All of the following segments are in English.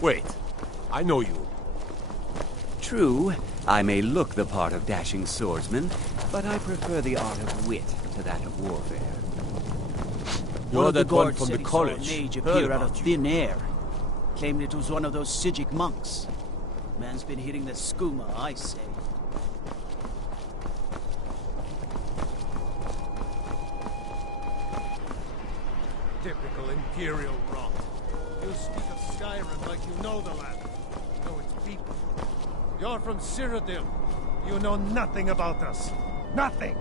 Wait, I know you. True, I may look the part of dashing swordsman, but I prefer the art of wit to that of warfare. You're that one from the college. Saw a mage Heard appear out about of you. thin air. Claimed it was one of those Sijic monks. Man's been hitting the skooma, I say. Typical Imperial rot. You speak of Skyrim like you know the land. You know its people. You're from Cyrodiil. You know nothing about us. Nothing!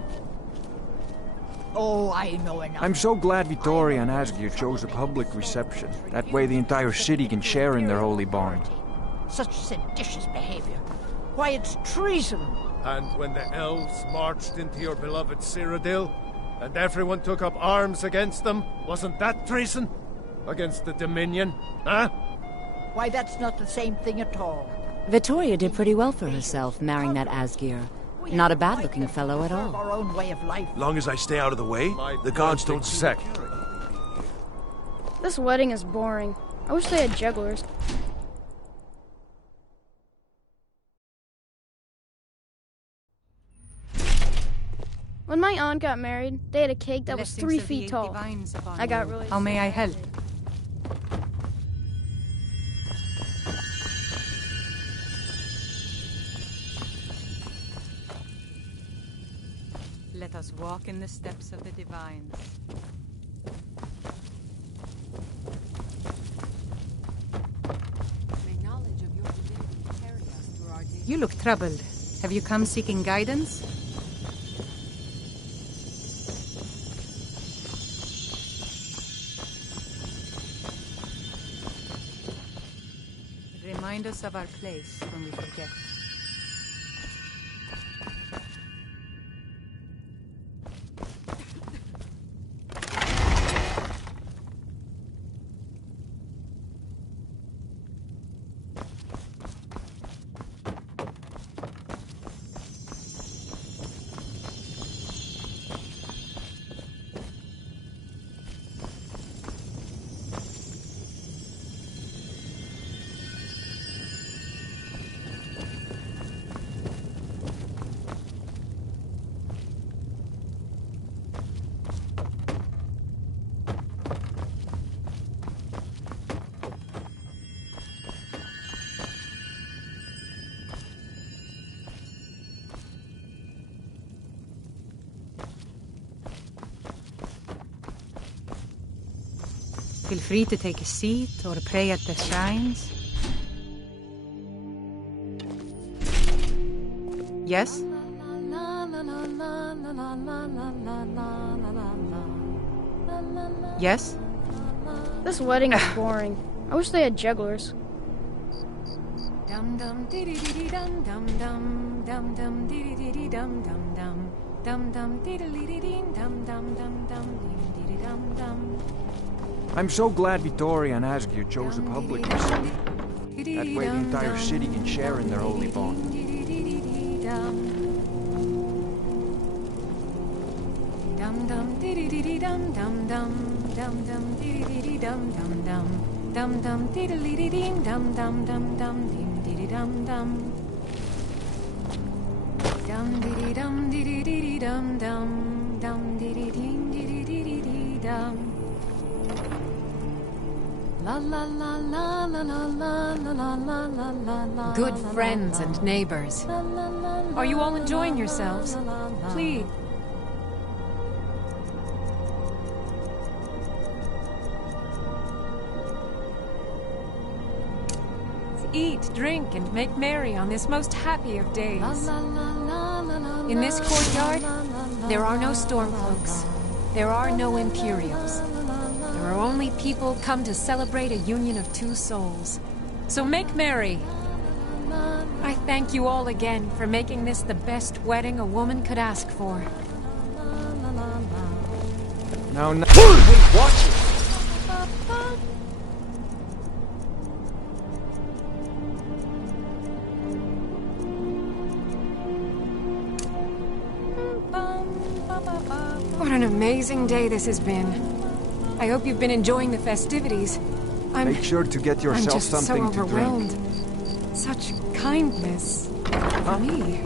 Oh, I know enough. I'm so glad Vittoria and Asgir chose a public reception. That way the entire city can share in their holy bond. Such seditious behavior. Why, it's treason. And when the elves marched into your beloved Cyrodiil, and everyone took up arms against them, wasn't that treason? Against the Dominion, huh? Why, that's not the same thing at all. Vittoria did pretty well for herself, marrying that Asgir. Not a bad-looking fellow at all. Our own way of life. Long as I stay out of the way, the gods don't second. This wedding is boring. I wish they had jugglers. When my aunt got married, they had a cake that was 3 feet tall. I got really How may I help? Let us walk in the steps of the divines. You look troubled. Have you come seeking guidance? Remind us of our place when we forget. Feel free to take a seat or pray at the shrines. Yes? Yes? This wedding is boring. I wish they had jugglers. Dum dum dee dee dum dum dum dum dum dee dee dum dum dum dum dum dee dee dum dum dum dum dee dum dum. I'm so glad Vittoria and Asgir chose a public reception. That way the entire city can share in their holy bond. Dum dum dee dum dum dum dum dum dee dum dum dum dum dum dee dum dum dum dum dee dum dum dum dee dum dum dum dee dum. Good friends and neighbors. Are you all enjoying yourselves? Please. Eat, drink, and make merry on this most happy of days. In this courtyard, there are no stormcloaks. There are no Imperials. There are only people come to celebrate a union of two souls. So make merry. I thank you all again for making this the best wedding a woman could ask for. Now, hey, watch it! What an amazing day this has been. I hope you've been enjoying the festivities. Make sure to get yourself I'm just something so to overwhelmed. drink. Such kindness. For me.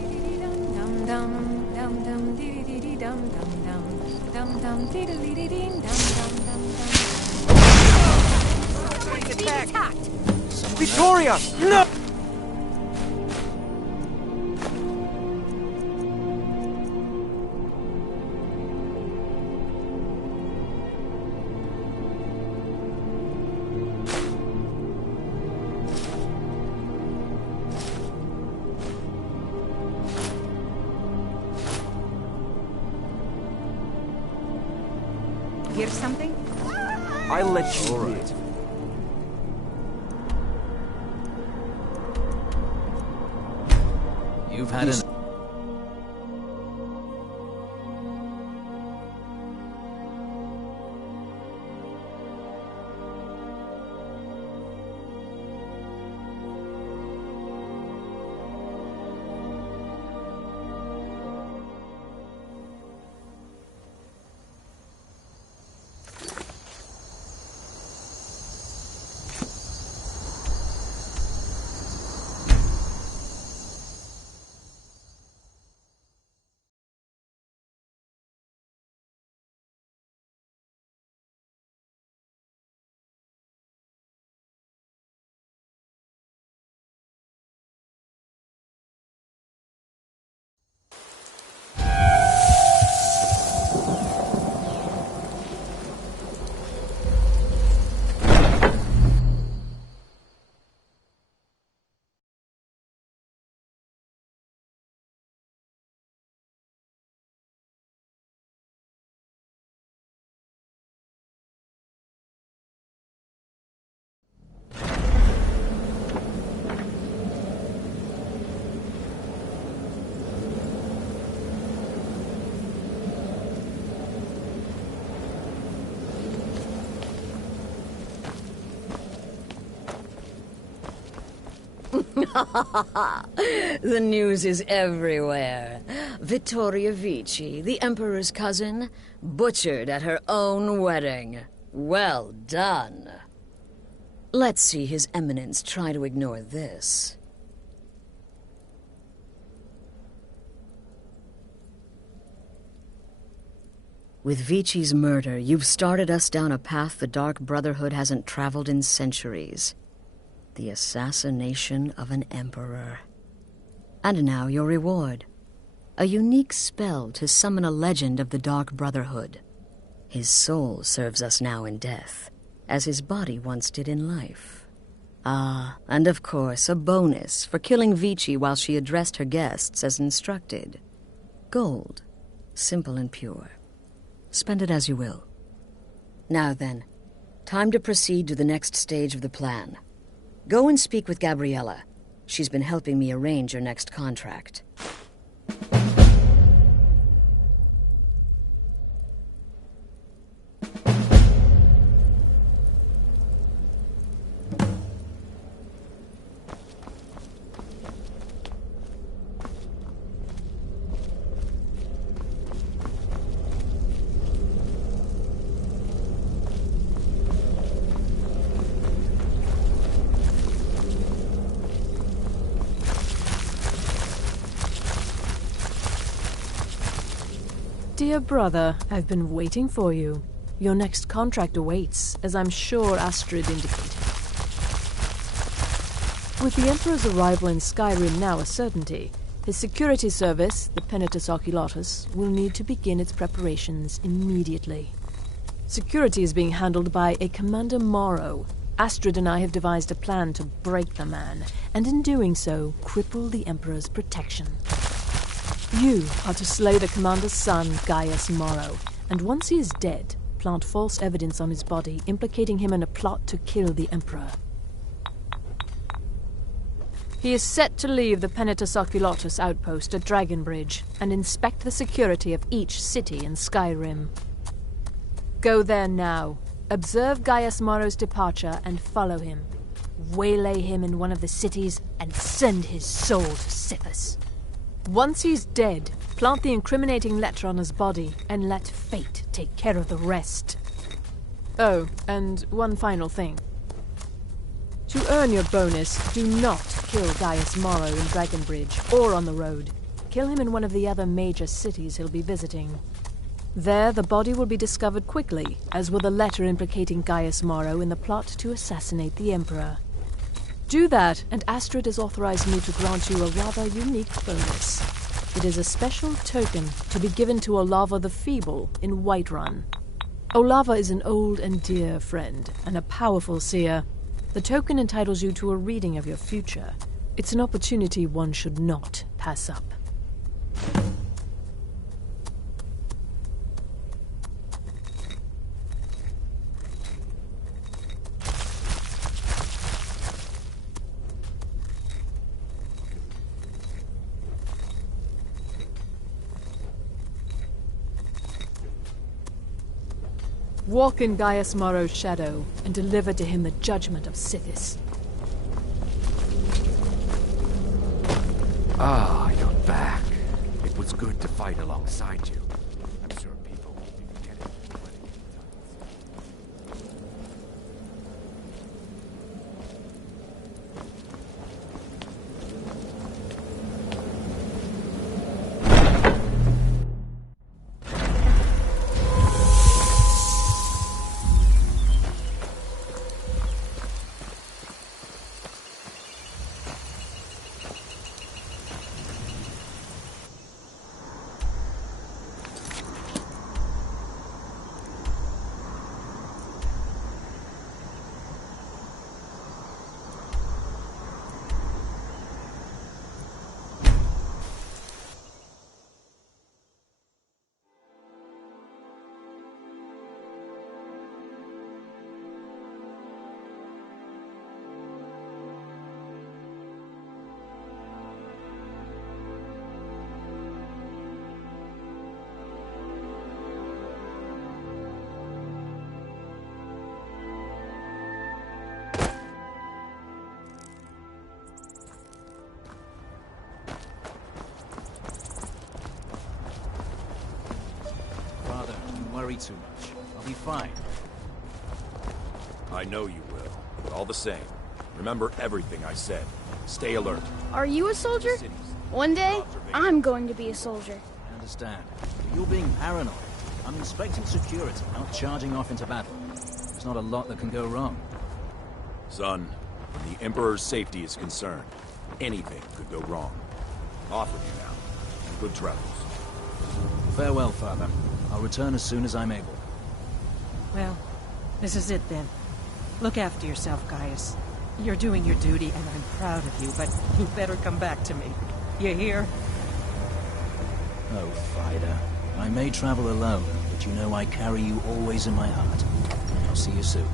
Victoria! No! Hear something? I'll let you All do right. it. You've had an... The news is everywhere. Vittoria Vici, the Emperor's cousin, butchered at her own wedding. Well done. Let's see His Eminence try to ignore this. With Vici's murder, you've started us down a path the Dark Brotherhood hasn't traveled in centuries. The assassination of an emperor. And now your reward. A unique spell to summon a legend of the Dark Brotherhood. His soul serves us now in death, as his body once did in life. Ah, and of course, a bonus for killing Vici while she addressed her guests as instructed. Gold. Simple and pure. Spend it as you will. Now then, time to proceed to the next stage of the plan. Go and speak with Gabriella. She's been helping me arrange your next contract. Dear brother, I've been waiting for you. Your next contract awaits, as I'm sure Astrid indicated. With the Emperor's arrival in Skyrim now a certainty, his security service, the Penitus Oculatus, will need to begin its preparations immediately. Security is being handled by a Commander Morrow. Astrid and I have devised a plan to break the man, and in doing so, cripple the Emperor's protection. You are to slay the Commander's son, Gaius Morrow, and once he is dead, plant false evidence on his body, implicating him in a plot to kill the Emperor. He is set to leave the Penitus Oculatus outpost at Dragonbridge and inspect the security of each city in Skyrim. Go there now, observe Gaius Morrow's departure and follow him. Waylay him in one of the cities and send his soul to Sithis. Once he's dead, plant the incriminating letter on his body and let fate take care of the rest. Oh, and one final thing. To earn your bonus, do not kill Gaius Morrow in Dragonbridge or on the road. Kill him in one of the other major cities he'll be visiting. There, the body will be discovered quickly, as will the letter implicating Gaius Morrow in the plot to assassinate the Emperor. Do that, and Astrid has authorized me to grant you a rather unique bonus. It is a special token to be given to Olava the Feeble in Whiterun. Olava is an old and dear friend, and a powerful seer. The token entitles you to a reading of your future. It's an opportunity one should not pass up. Walk in Gaius Morrow's shadow, and deliver to him the judgment of Sithis. Ah, you're back. It was good to fight alongside you. I'm sure people will be forgetting worry too much. I'll be fine. I know you will. But all the same, remember everything I said. Stay alert. Are you a soldier? One day, I'm going to be a soldier. I understand. But you're being paranoid. I'm inspecting security, not charging off into battle. There's not a lot that can go wrong. Son, when the Emperor's safety is concerned, anything could go wrong. Off with you now. And good travels. Farewell, Father. I'll return as soon as I'm able. Well, this is it then. Look after yourself, Gaius. You're doing your duty, and I'm proud of you, but you better come back to me. You hear? Oh, Fida. I may travel alone, but you know I carry you always in my heart. I'll see you soon.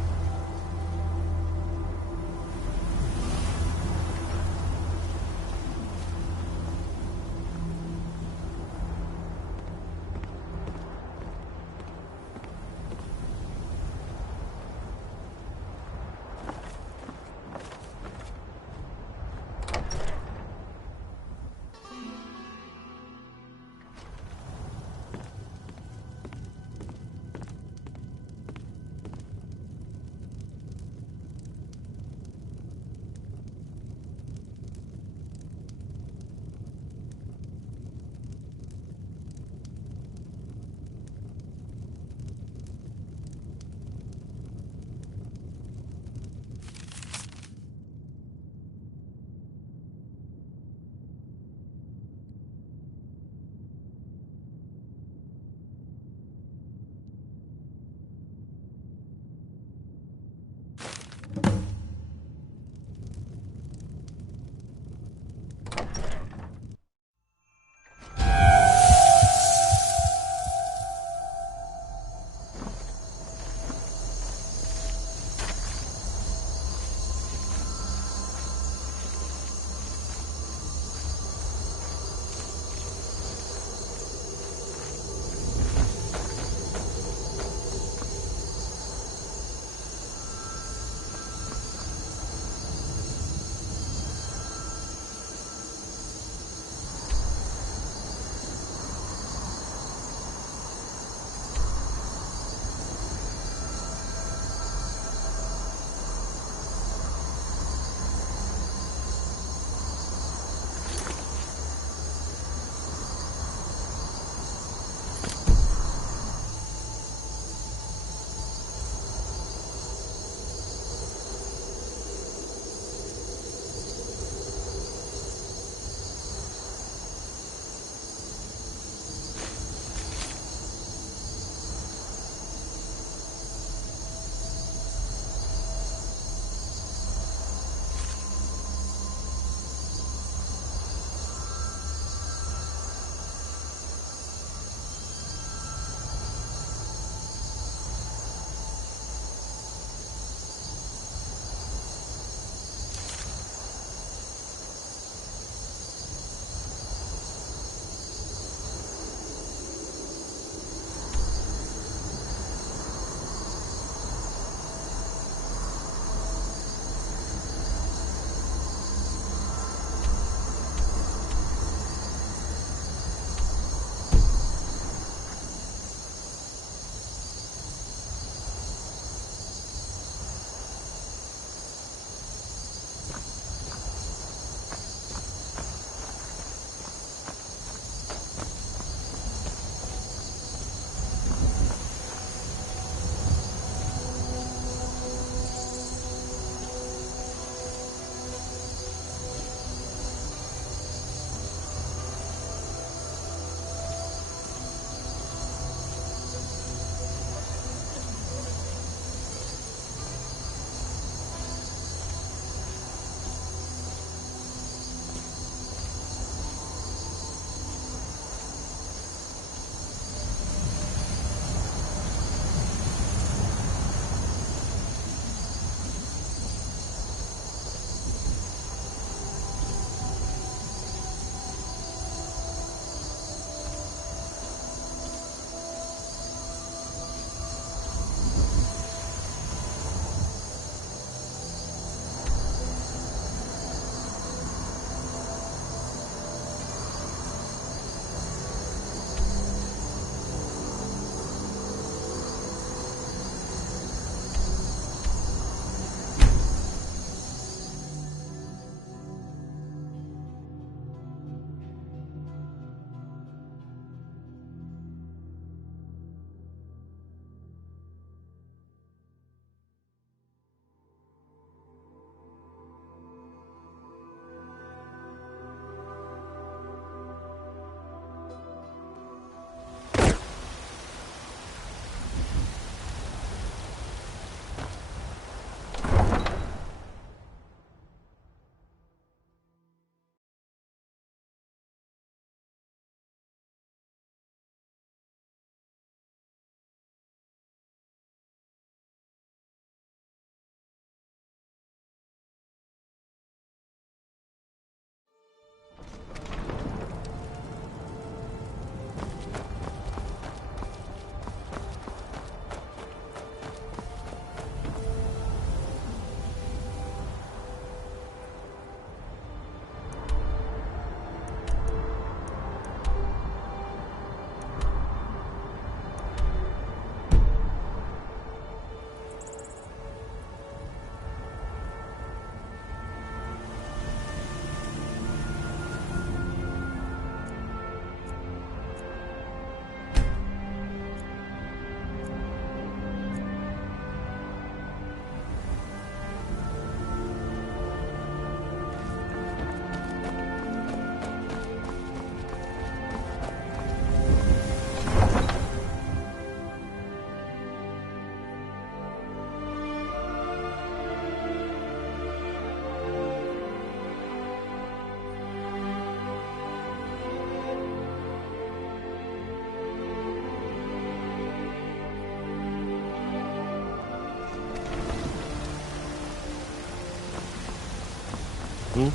Hmm?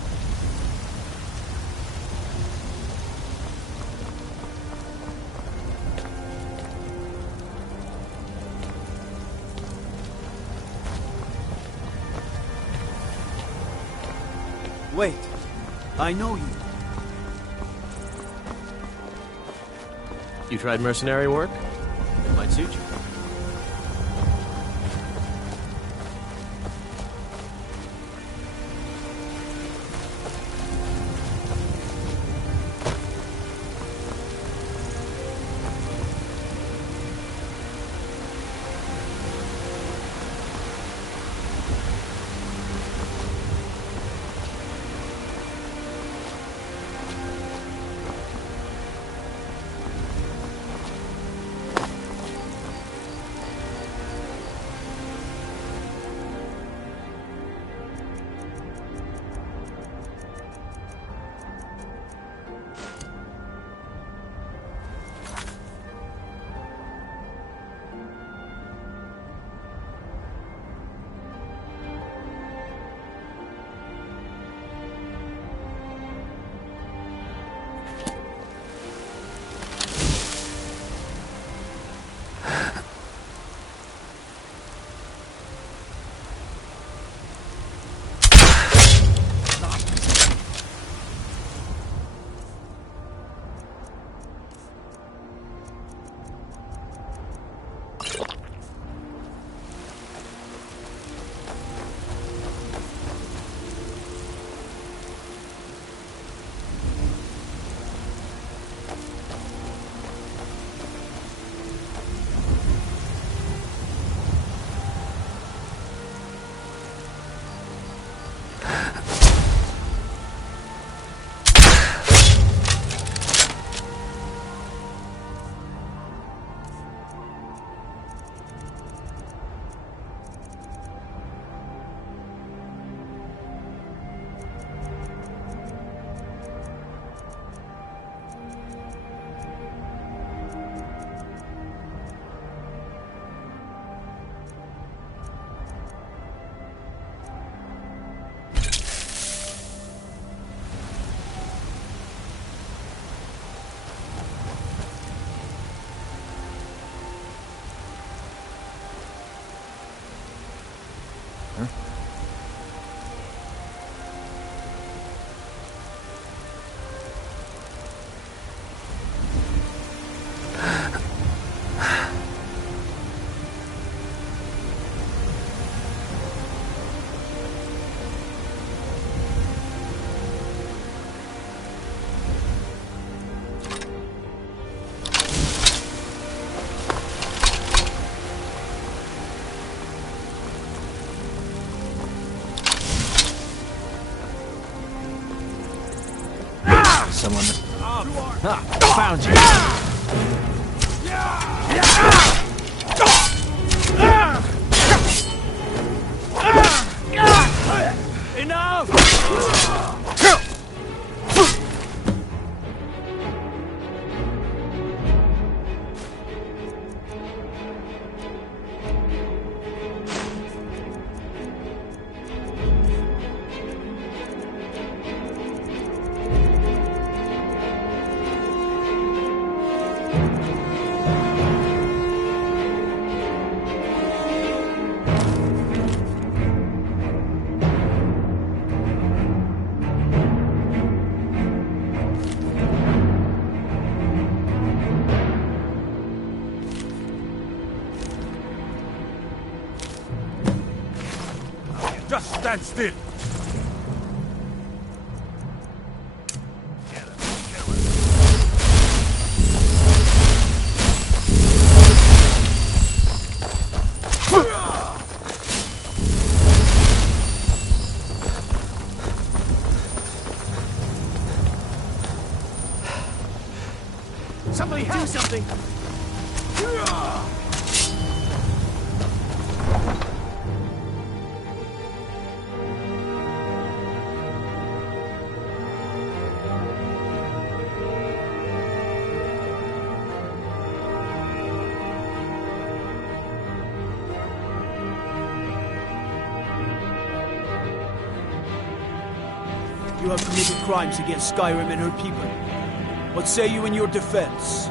Wait. I know you. You tried mercenary work? It might suit you. Someone... Found you! Enough! Just stand still! Somebody do something! You have committed crimes against Skyrim and her people. What say you in your defense?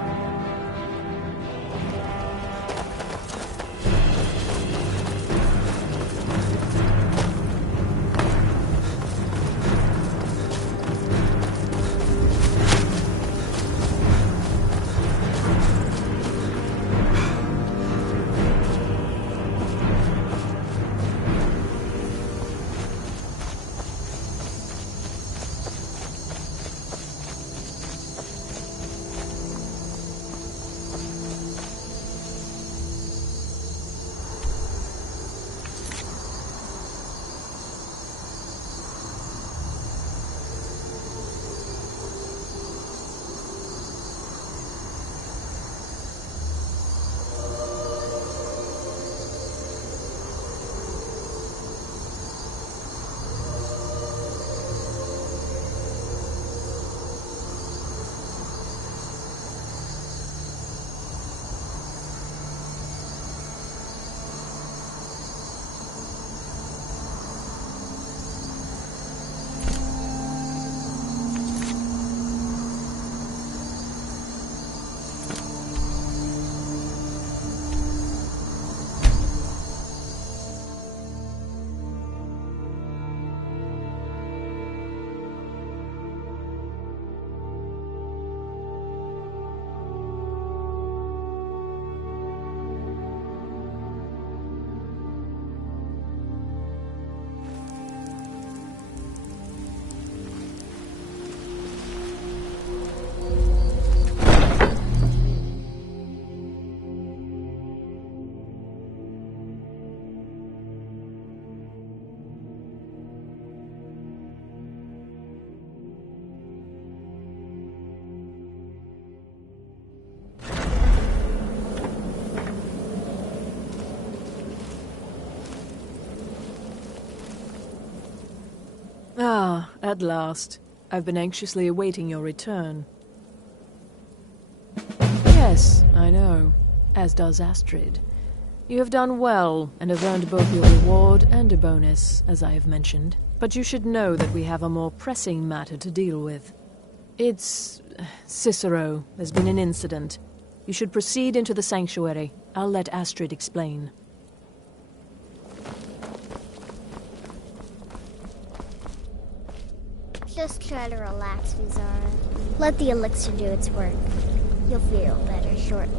Ah, at last. I've been anxiously awaiting your return. Yes, I know. As does Astrid. You have done well, and have earned both your reward and a bonus, as I have mentioned. But you should know that we have a more pressing matter to deal with. It's... Cicero. There's been an incident. You should proceed into the sanctuary. I'll let Astrid explain. Just try to relax, Vizara. Let the elixir do its work. You'll feel better shortly.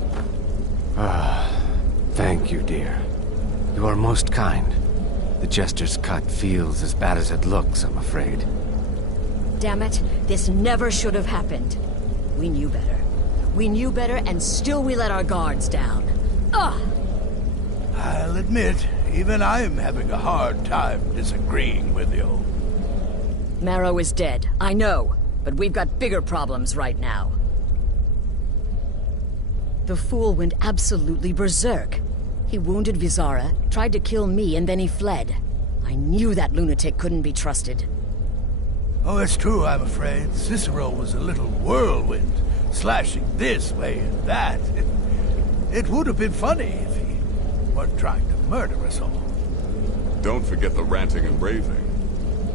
Thank you, dear. You are most kind. The Jester's cut feels as bad as it looks, I'm afraid. Damn it, this never should have happened. We knew better. We knew better, and still we let our guards down. Ugh! I'll admit, even I'm having a hard time disagreeing with you. Marrow is dead, I know, but we've got bigger problems right now. The fool went absolutely berserk. He wounded Vizara, tried to kill me, and then he fled. I knew that lunatic couldn't be trusted. Oh, it's true, I'm afraid. Cicero was a little whirlwind, slashing this way and that. It would have been funny if he weren't trying to murder us all. Don't forget the ranting and raving.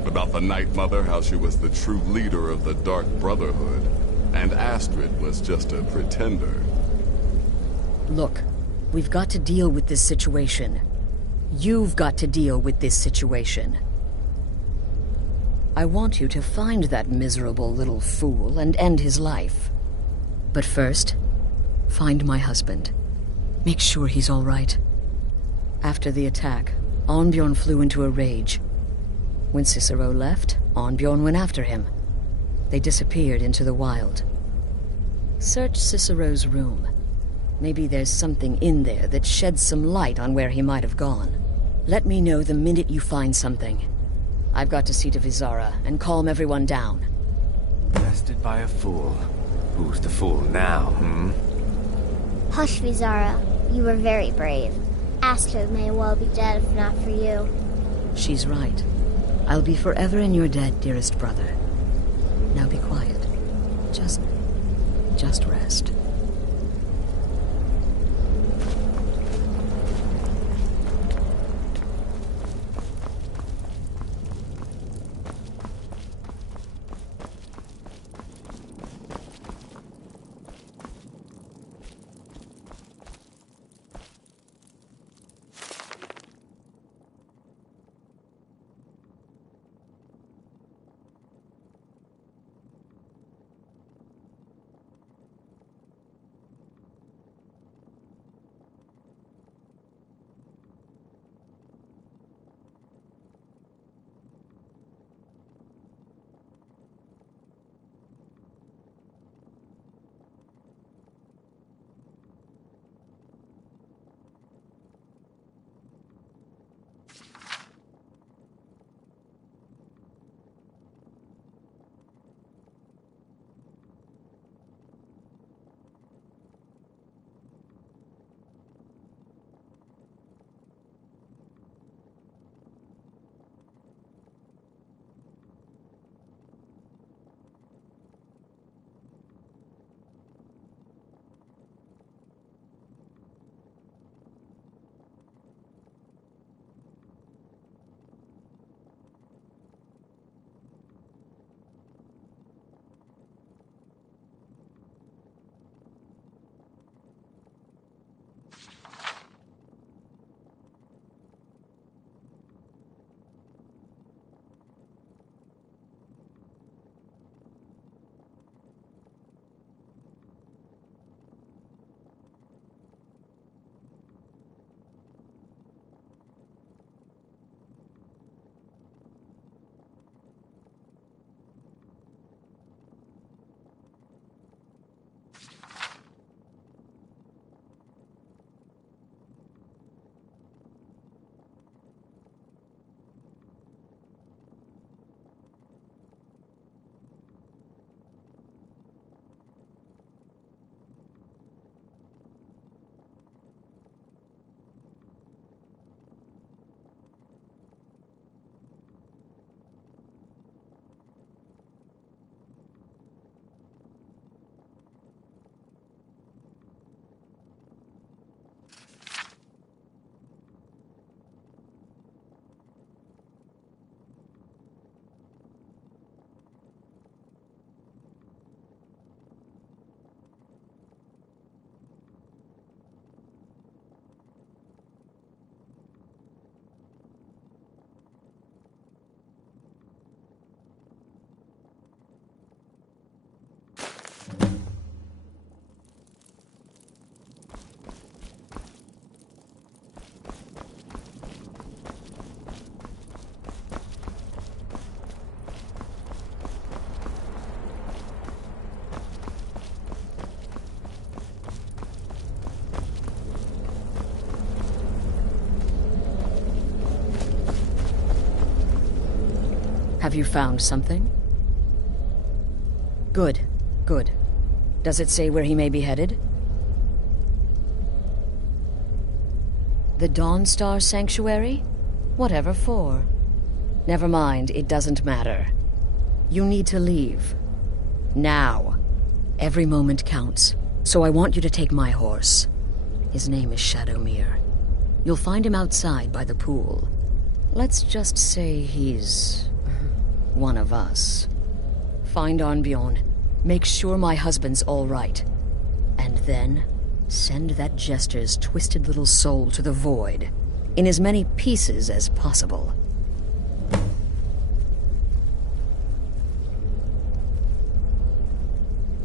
About the Night Mother, how she was the true leader of the Dark Brotherhood, and Astrid was just a pretender. Look, we've got to deal with this situation. You've got to deal with this situation. I want you to find that miserable little fool and end his life. But first, find my husband. Make sure he's all right. After the attack, Arnbjorn flew into a rage. When Cicero left, Arnbjorn went after him. They disappeared into the wild. Search Cicero's room. Maybe there's something in there that sheds some light on where he might have gone. Let me know the minute you find something. I've got to see to Vizara and calm everyone down. Bested by a fool. Who's the fool now, Hush, Vizara. You were very brave. Astrid may well be dead if not for you. She's right. I'll be forever in your debt, dearest brother. Now be quiet. Just rest. Have you found something? Good, good. Does it say where he may be headed? The Dawnstar Sanctuary? Whatever for. Never mind, it doesn't matter. You need to leave. Now. Every moment counts, so I want you to take my horse. His name is Shadowmere. You'll find him outside by the pool. Let's just say he's one of us. Find Arnbjorn. Make sure my husband's all right. And then send that jester's twisted little soul to the void, in as many pieces as possible.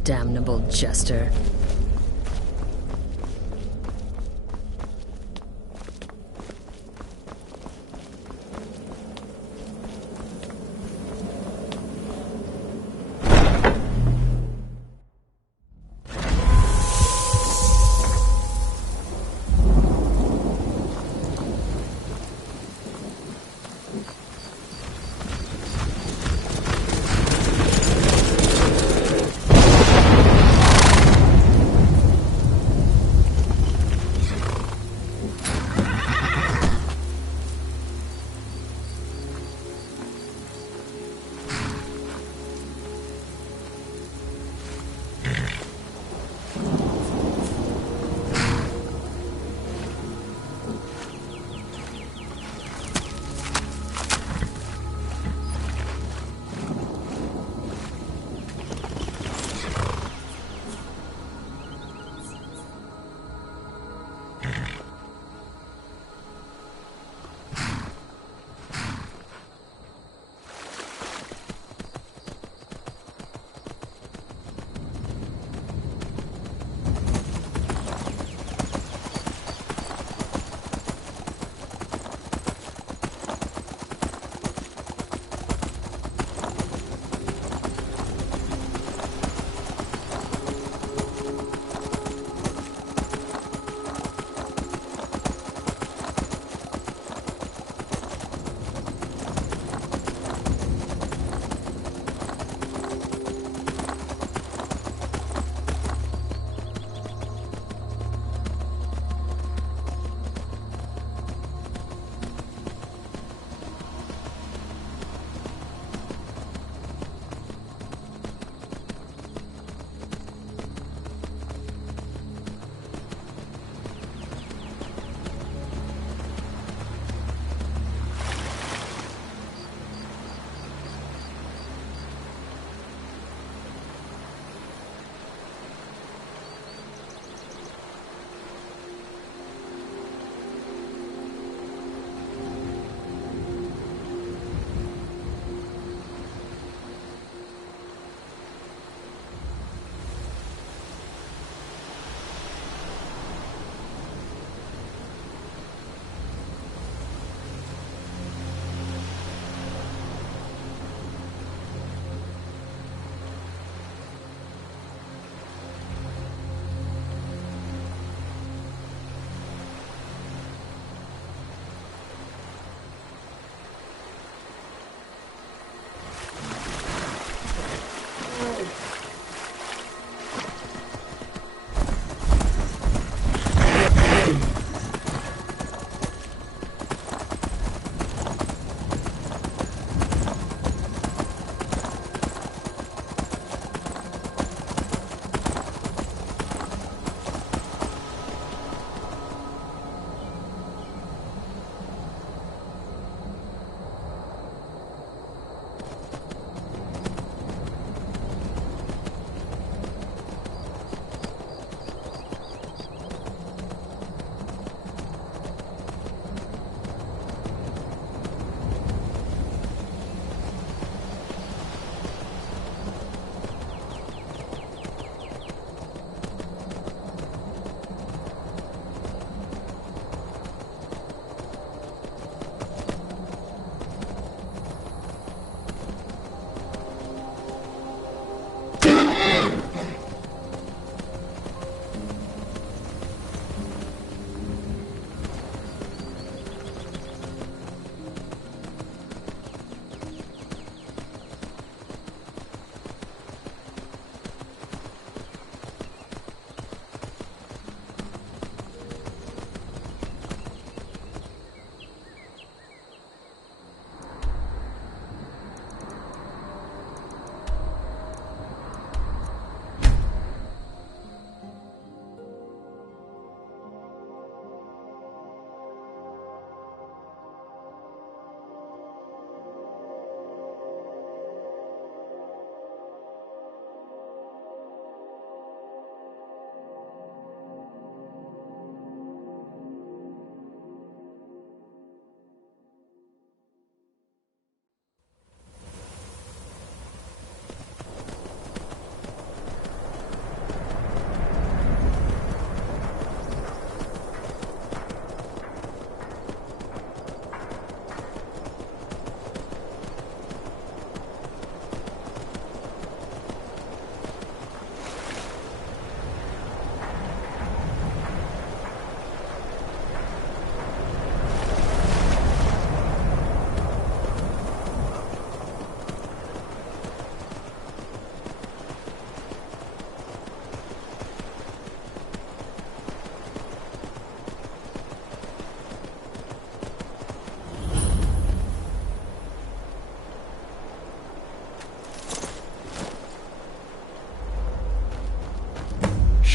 Damnable jester.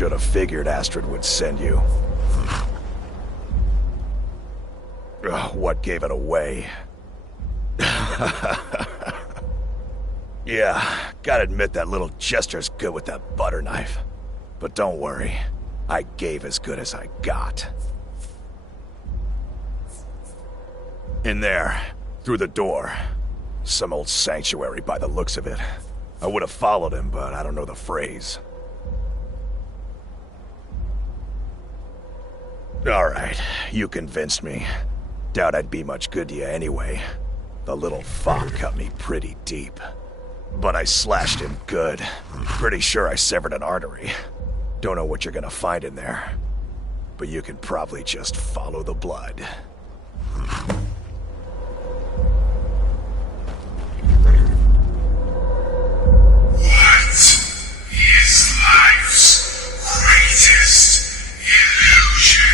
Should have figured Astrid would send you. Ugh, what gave it away? Yeah, gotta admit that little Jester's good with that butter knife. But don't worry, I gave as good as I got. In there, through the door. Some old sanctuary by the looks of it. I would have followed him, but I don't know the phrase. Alright, you convinced me. Doubt I'd be much good to you anyway. The little fop cut me pretty deep. But I slashed him good. Pretty sure I severed an artery. Don't know what you're gonna find in there. But you can probably just follow the blood. What is life's greatest illusion?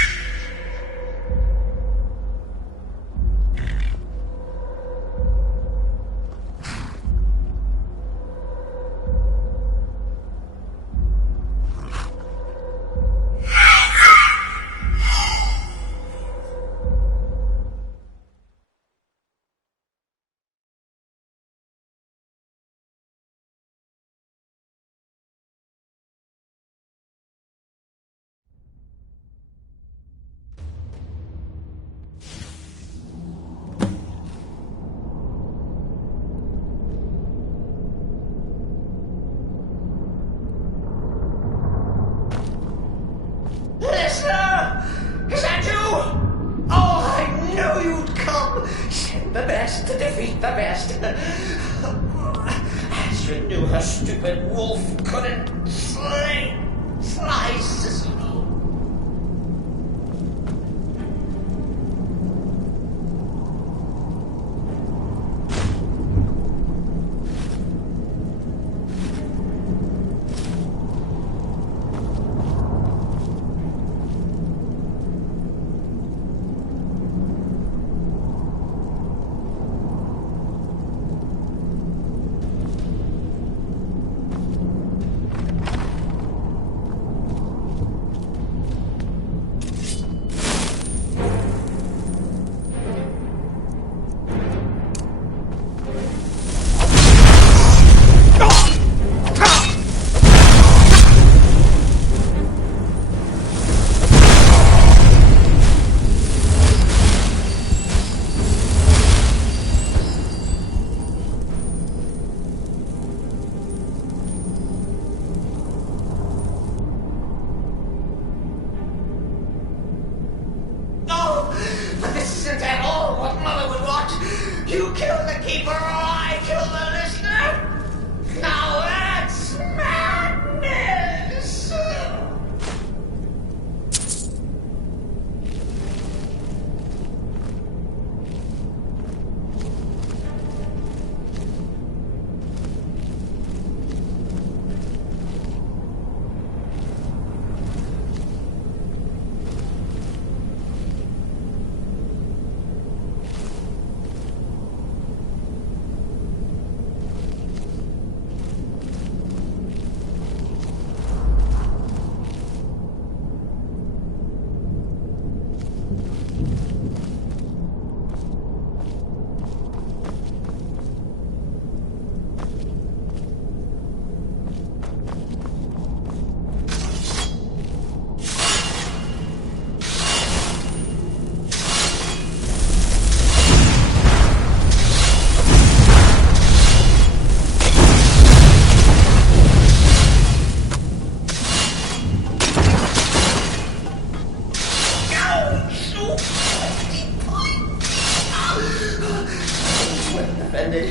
Listener! Is that you? Oh, I knew you'd come! Send the best to defeat the best. Astrid knew her stupid wolf couldn't slice Cicero. You kill the keeper or I kill the listener? Now that's madness! Offended.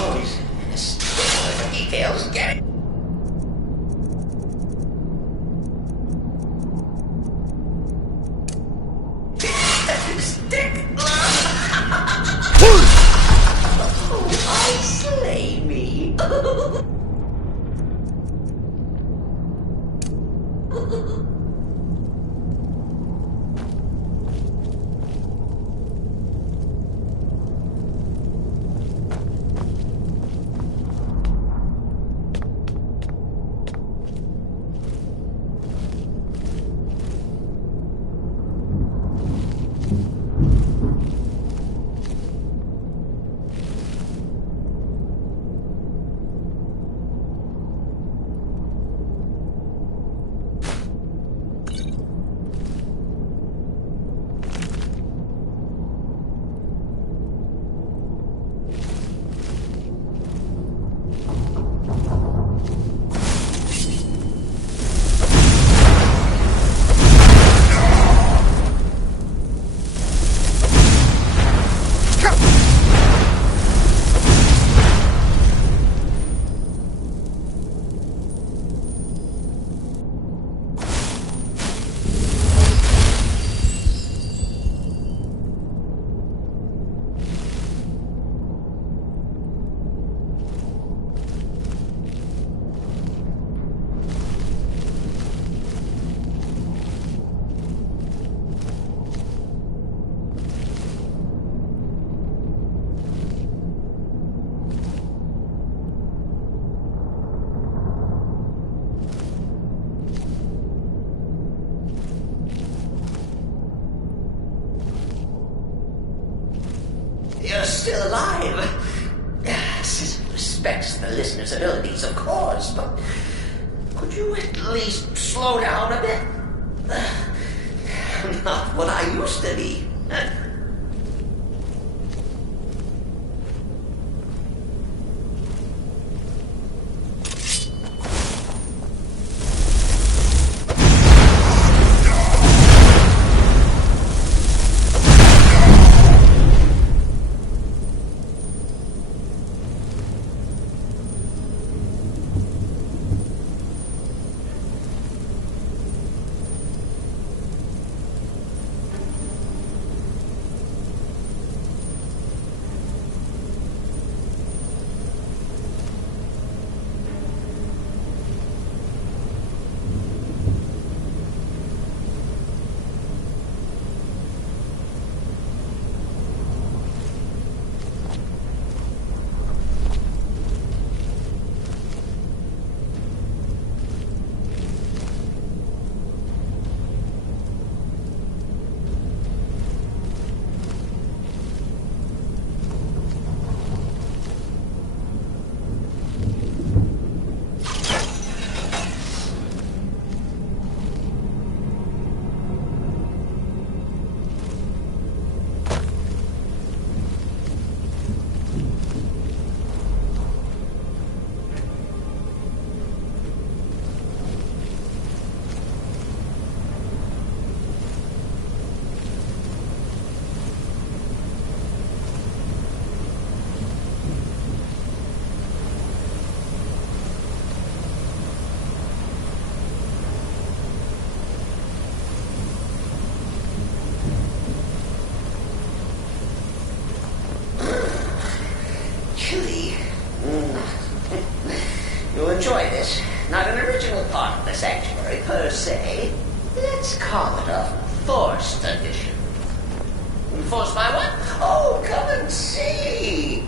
Always stick with the details, get it? Stick! Oh, I slay me. still alive. Cecil respects the listener's abilities, of course, but could you at least slow down a bit? Not what I used to be. You'll enjoy this. Not an original part of the sanctuary per se. Let's call it a forced addition. Forced by what? Oh, come and see.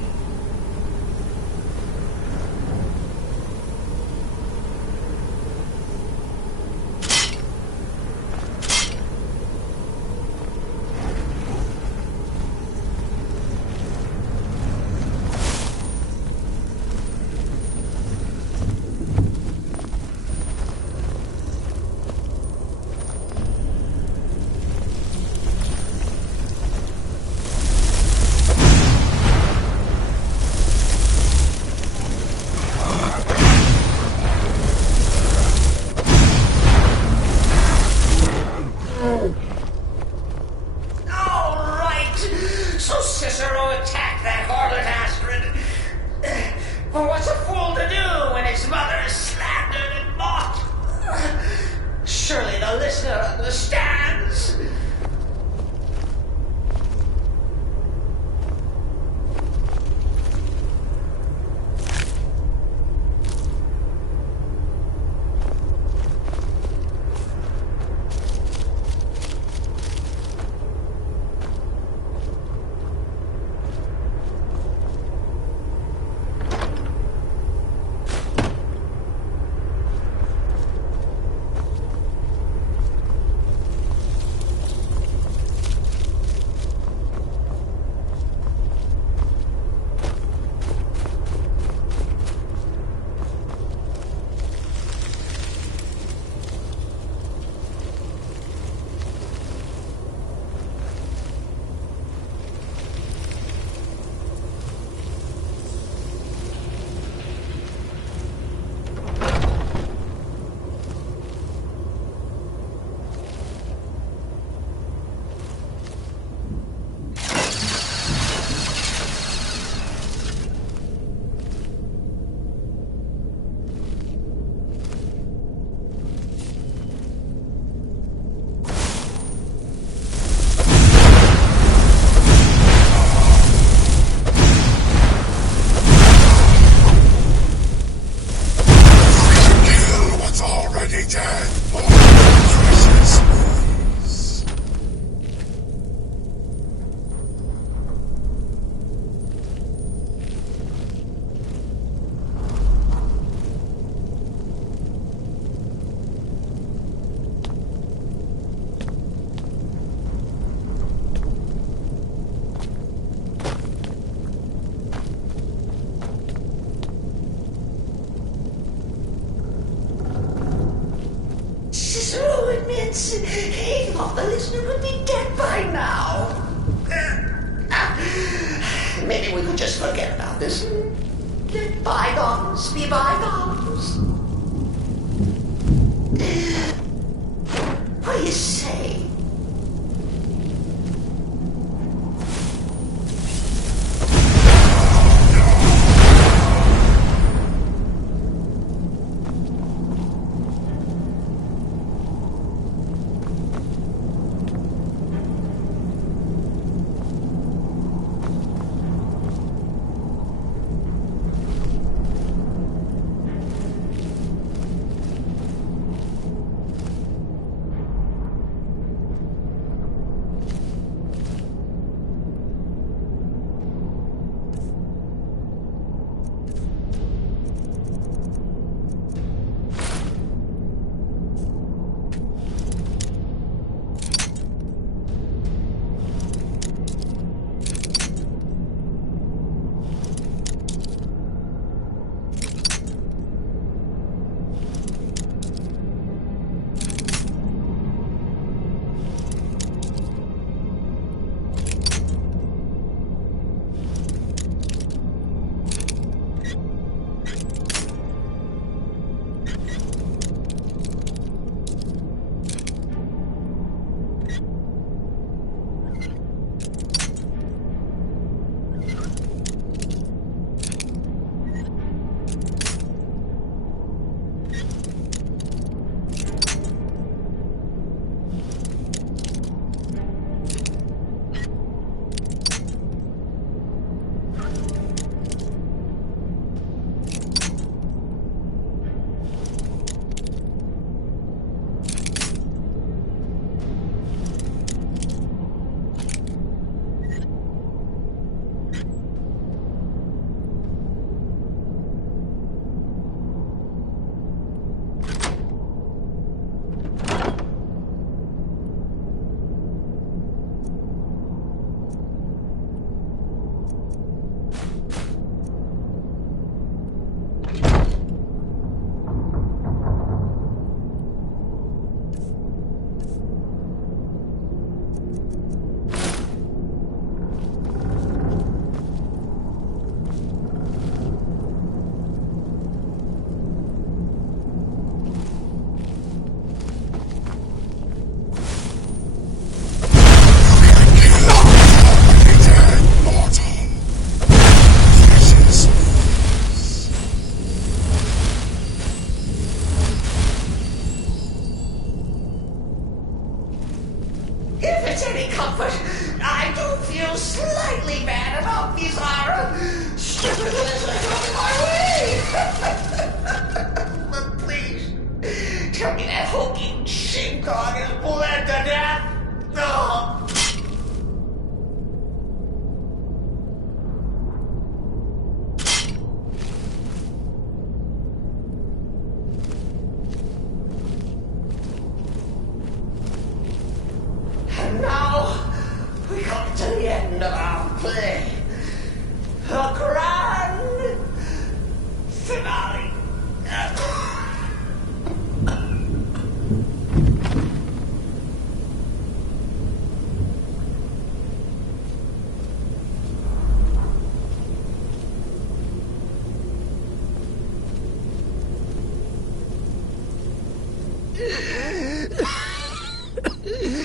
admits he thought the listener would be dead by now. Maybe we could just forget about this and let bygones be bygones. What do you say?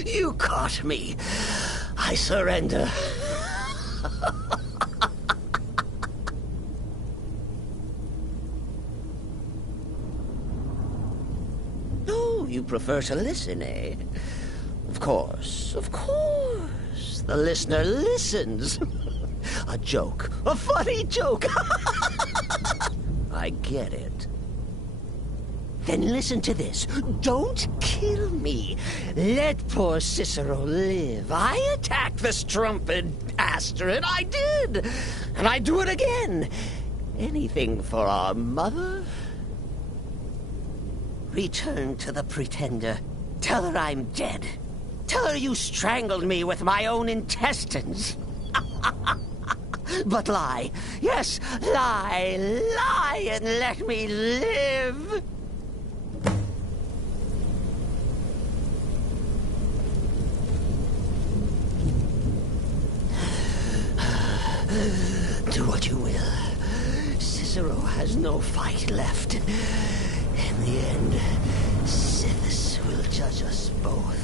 You caught me. I surrender. Oh, you prefer to listen, eh? Of course, of course. The listener listens. A joke. A funny joke. I get it. Then listen to this. Don't kill me. Let poor Cicero live. I attacked the strumpet bastard. I did. And I'd do it again. Anything for our mother. Return to the Pretender. Tell her I'm dead. Tell her you strangled me with my own intestines. But lie. Yes, lie. Lie and let me live. what you will. Cicero has no fight left. In the end, Sithis will judge us both.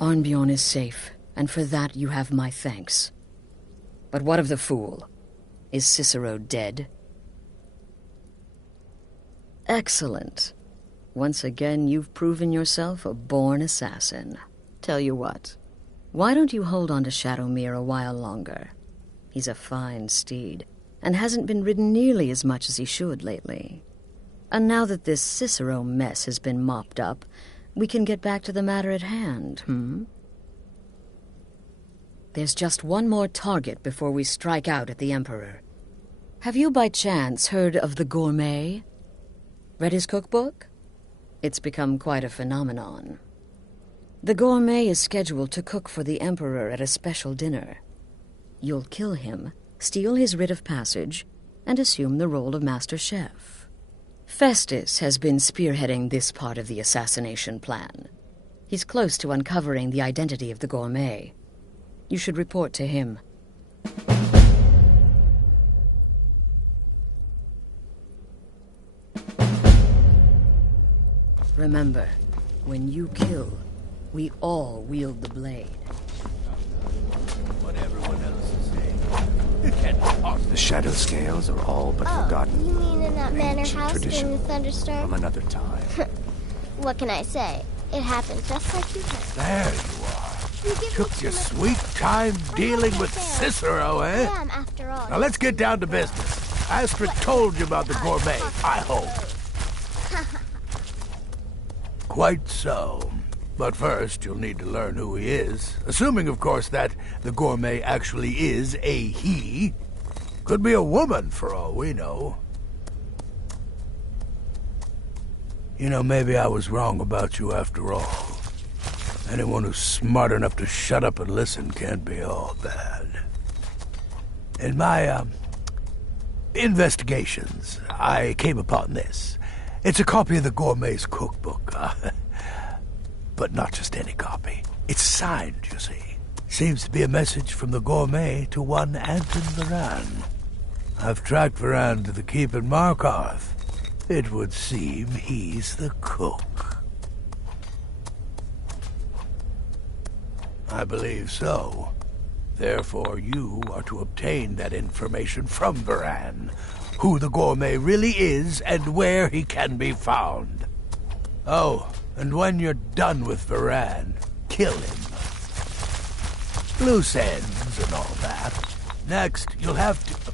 Arnbjorn is safe, and for that you have my thanks. But what of the fool? Is Cicero dead? Excellent. Once again, you've proven yourself a born assassin. Tell you what, why don't you hold on to Shadowmere a while longer? He's a fine steed, and hasn't been ridden nearly as much as he should lately. And now that this Cicero mess has been mopped up, we can get back to the matter at hand, There's just one more target before we strike out at the Emperor. Have you by chance heard of the Gourmet? Read his cookbook? It's become quite a phenomenon. The Gourmet is scheduled to cook for the Emperor at a special dinner. You'll kill him, steal his writ of passage, and assume the role of Master Chef. Festus has been spearheading this part of the assassination plan. He's close to uncovering the identity of the Gourmet. You should report to him. Remember, when you kill, we all wield the blade. What everyone else is saying. You can't possibly. The shadow scales are all but forgotten. You mean in that manor house tradition during the thunderstorm? From another time. What can I say? It happened just like you said. There you are. Took your sweet time dealing with Cicero, eh? I am, after all. Now let's get down to business. Astrid told you about the Gourmet, I hope. Quite so. But first, you'll need to learn who he is. Assuming, of course, that the Gourmet actually is a he. Could be a woman, for all we know. You know, maybe I was wrong about you after all. Anyone who's smart enough to shut up and listen can't be all bad. In my, investigations, I came upon this. It's a copy of the Gourmet's cookbook. But not just any copy. It's signed, you see. Seems to be a message from the Gourmet to one Anton Varan. I've tracked Varan to the keep in Markarth. It would seem he's the cook. I believe so. Therefore, you are to obtain that information from Varan. Who the Gourmet really is and where he can be found. Oh, and when you're done with Varan, kill him. Loose ends and all that. Next, you'll have to...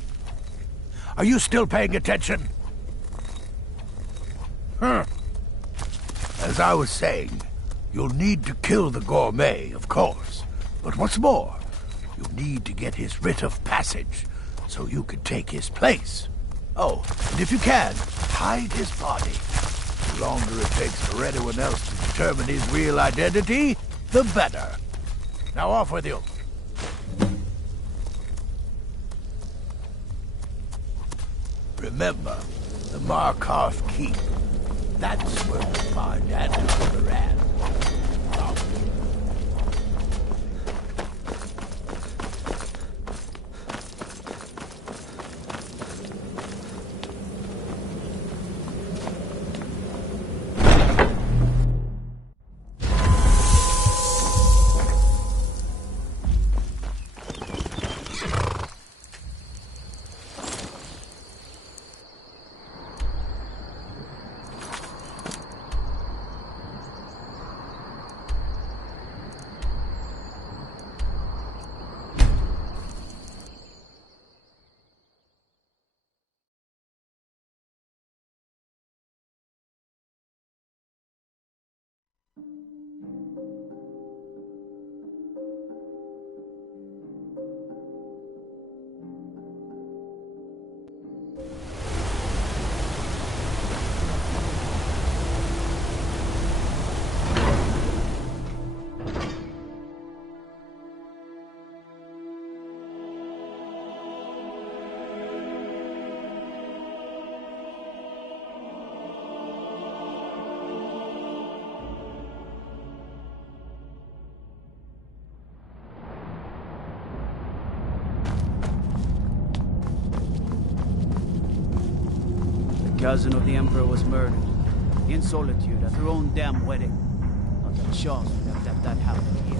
Are you still paying attention? As I was saying, you'll need to kill the gourmet, of course. But what's more, you'll need to get his writ of passage so you can take his place. Oh, and if you can, hide his body. The longer it takes for anyone else to determine his real identity, the better. Now off with you. Remember, the Markarth Keep. That's where we'll find Andrew Moran. Cousin of the Emperor was murdered, in solitude at her own damn wedding. Not a chance we'd have let that happen here.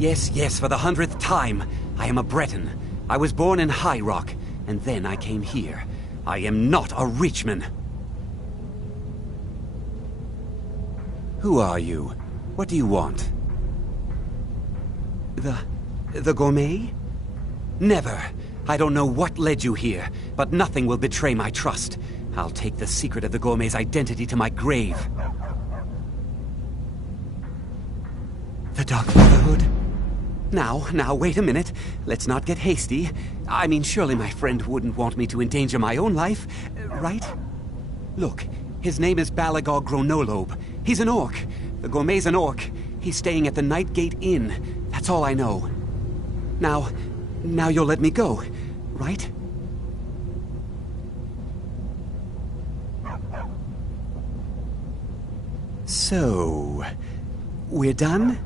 Yes, yes, for the 100th time. I am a Breton. I was born in High Rock, and then I came here. I am not a Reachman. Who are you? What do you want? The gourmet? Never. I don't know what led you here, but nothing will betray my trust. I'll take the secret of the gourmet's identity to my grave. The Dark Brotherhood? Now, wait a minute. Let's not get hasty. I mean, surely my friend wouldn't want me to endanger my own life, right? Look, his name is Balagog Gronolobe. He's an orc. The gourmet's an orc. He's staying at the Nightgate Inn. That's all I know. Now you'll let me go, right? So, we're done?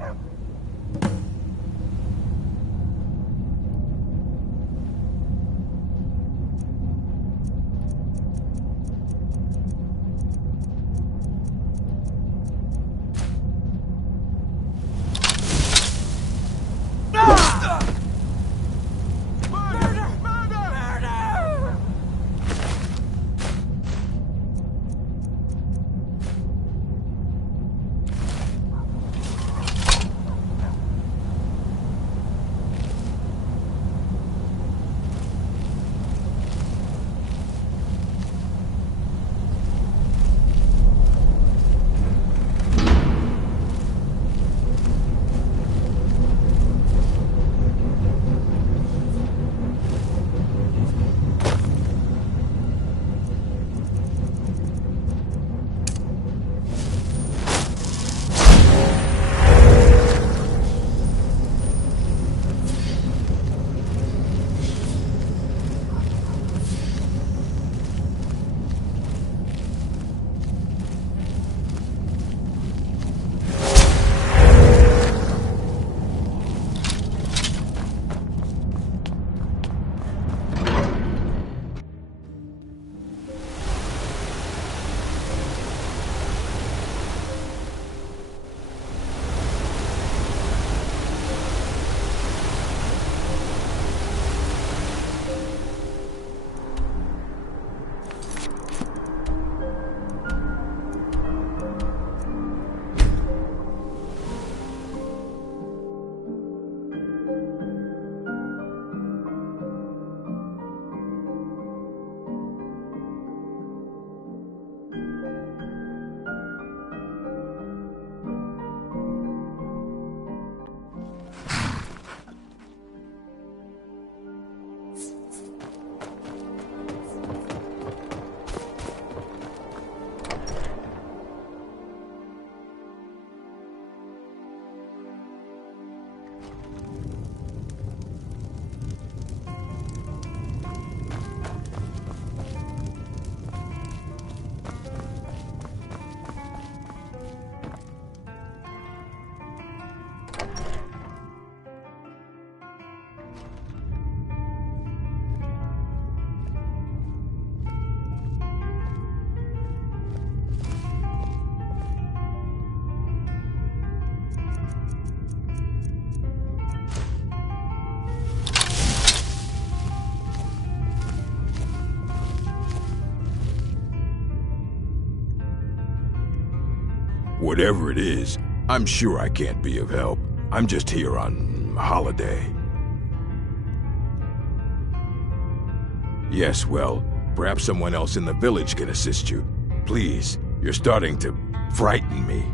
Whatever it is, I'm sure I can't be of help. I'm just here on holiday. Yes, well, perhaps someone else in the village can assist you. Please, you're starting to frighten me.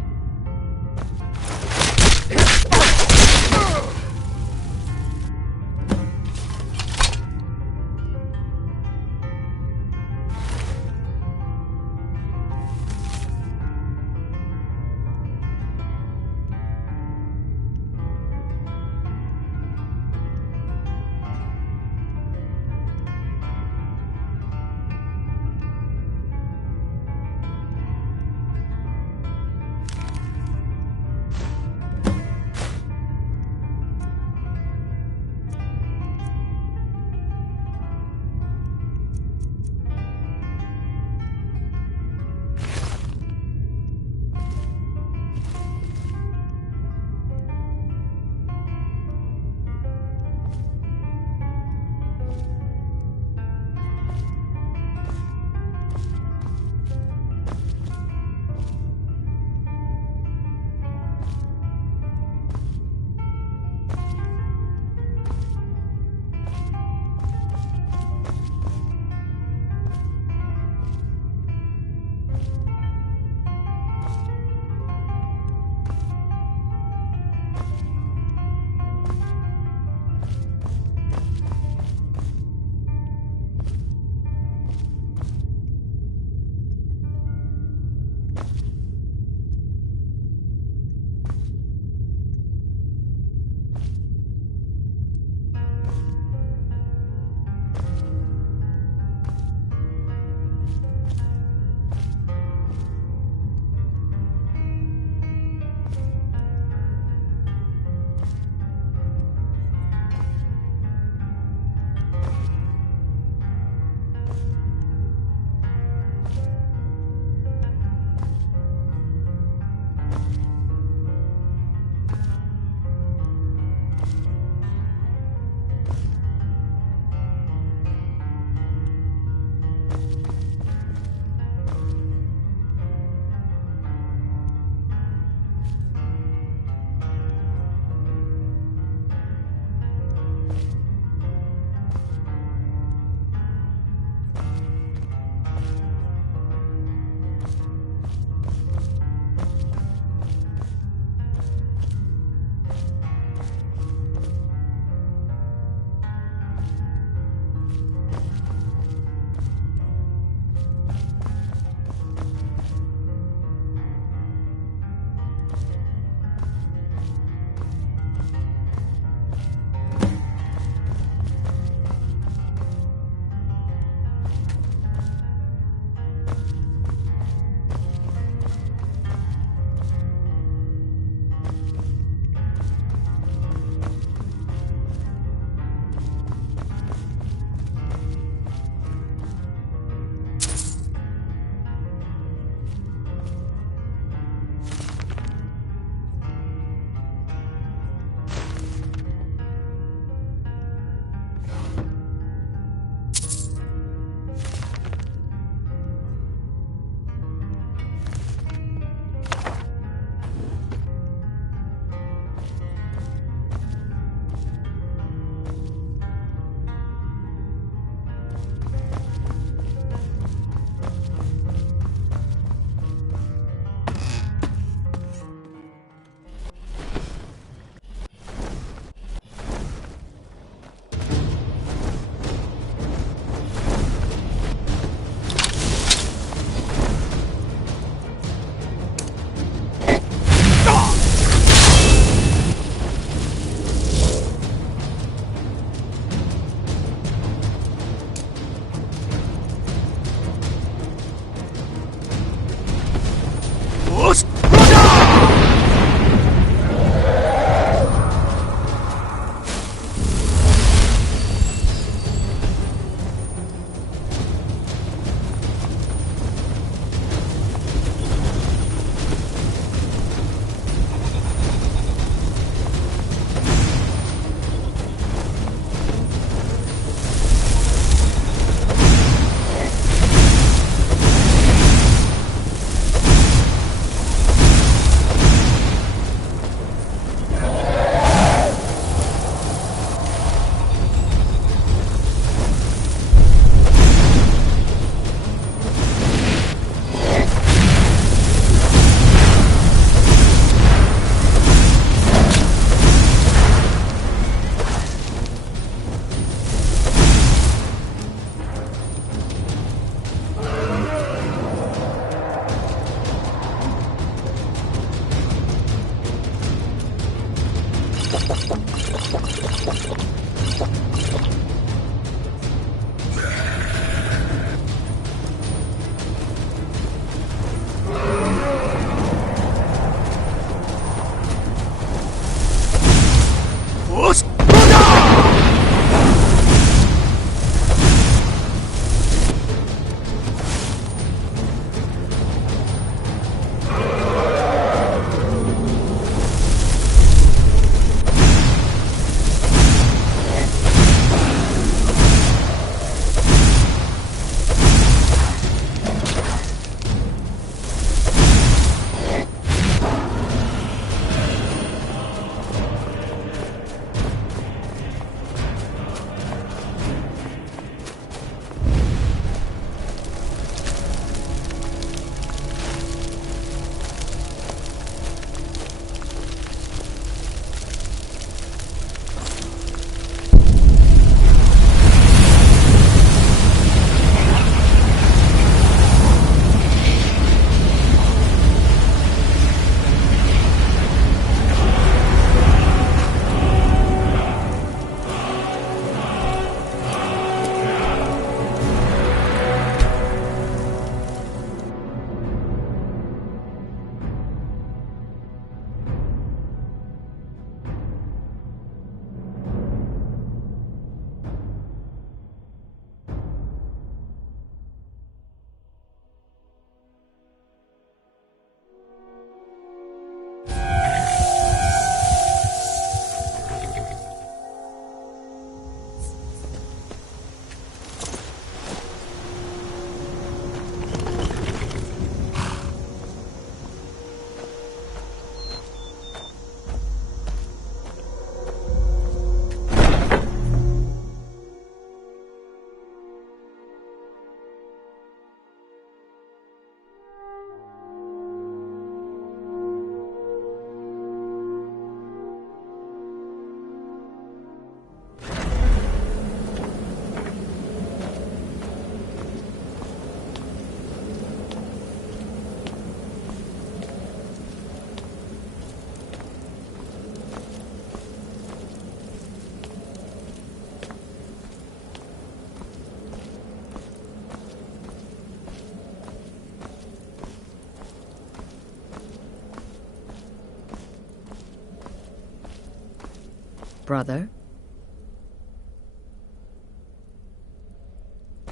Brother?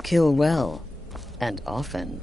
Kill well, and often.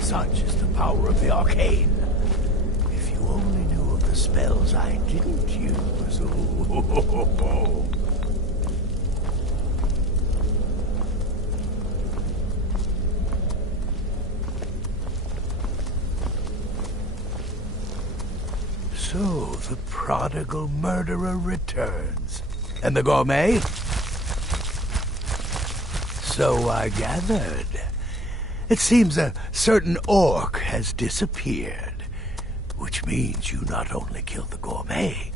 Such is the power of the arcane. If you only knew of the spells I didn't use. Oh. So the prodigal murderer returns. And the gourmet? So I gathered. It seems a certain orc has disappeared, which means you not only killed the gourmet,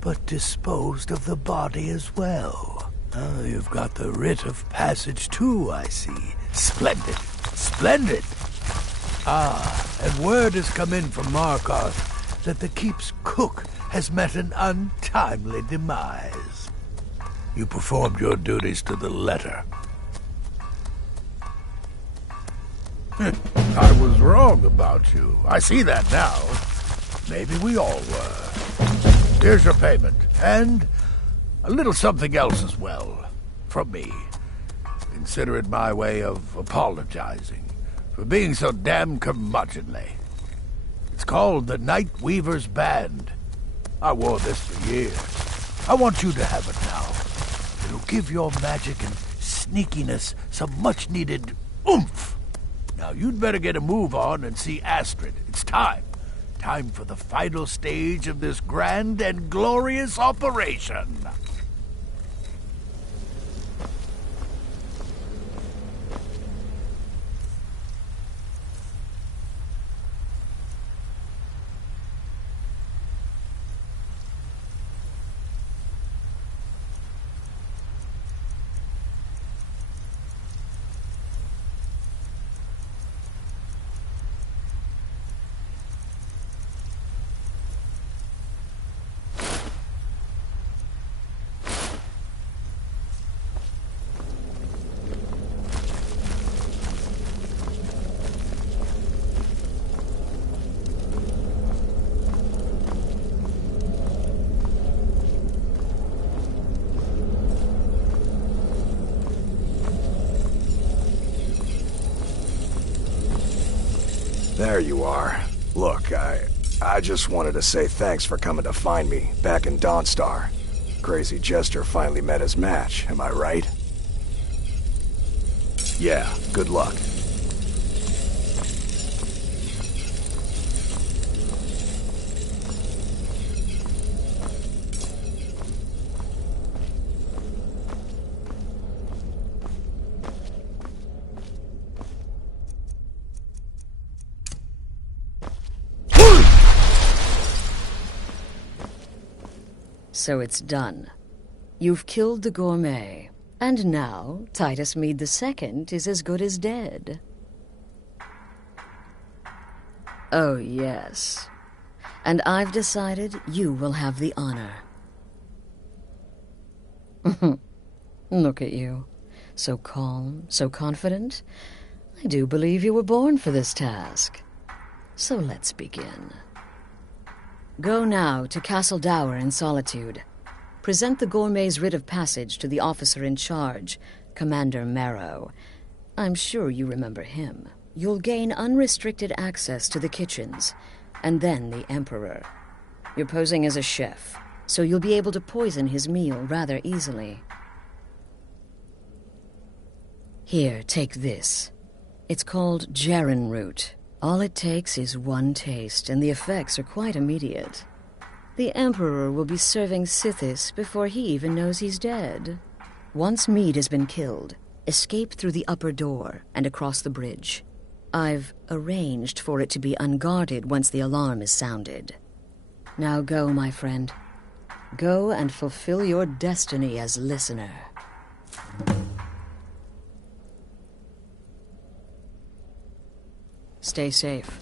but disposed of the body as well. Oh, you've got the writ of passage too, I see. Splendid, splendid. Ah, and word has come in from Markarth that the keep's cook has met an untimely demise. You performed your duties to the letter. I was wrong about you. I see that now. Maybe we all were. Here's your payment, and a little something else as well, from me. Consider it my way of apologizing for being so damn curmudgeonly. It's called the Night Weaver's Band. I wore this for years. I want you to have it now. It'll give your magic and sneakiness some much-needed oomph. Now, you'd better get a move on and see Astrid. It's time. Time for the final stage of this grand and glorious operation. There you are. Look, I just wanted to say thanks for coming to find me back in Dawnstar. Crazy Jester finally met his match, am I right? Yeah, good luck. So it's done. You've killed the gourmet, and now Titus Mead II is as good as dead. Oh, yes. And I've decided you will have the honor. Look at you. So calm, so confident. I do believe you were born for this task. So let's begin. Go now to Castle Dower in Solitude. Present the gourmet's writ of passage to the officer in charge, Commander Marrow. I'm sure you remember him. You'll gain unrestricted access to the kitchens, and then the Emperor. You're posing as a chef, so you'll be able to poison his meal rather easily. Here, take this. It's called Jaren root. All it takes is one taste, and the effects are quite immediate. The Emperor will be serving Sithis before he even knows he's dead. Once Mead has been killed, escape through the upper door and across the bridge. I've arranged for it to be unguarded once the alarm is sounded. Now go, my friend. Go and fulfill your destiny as listener. Stay safe.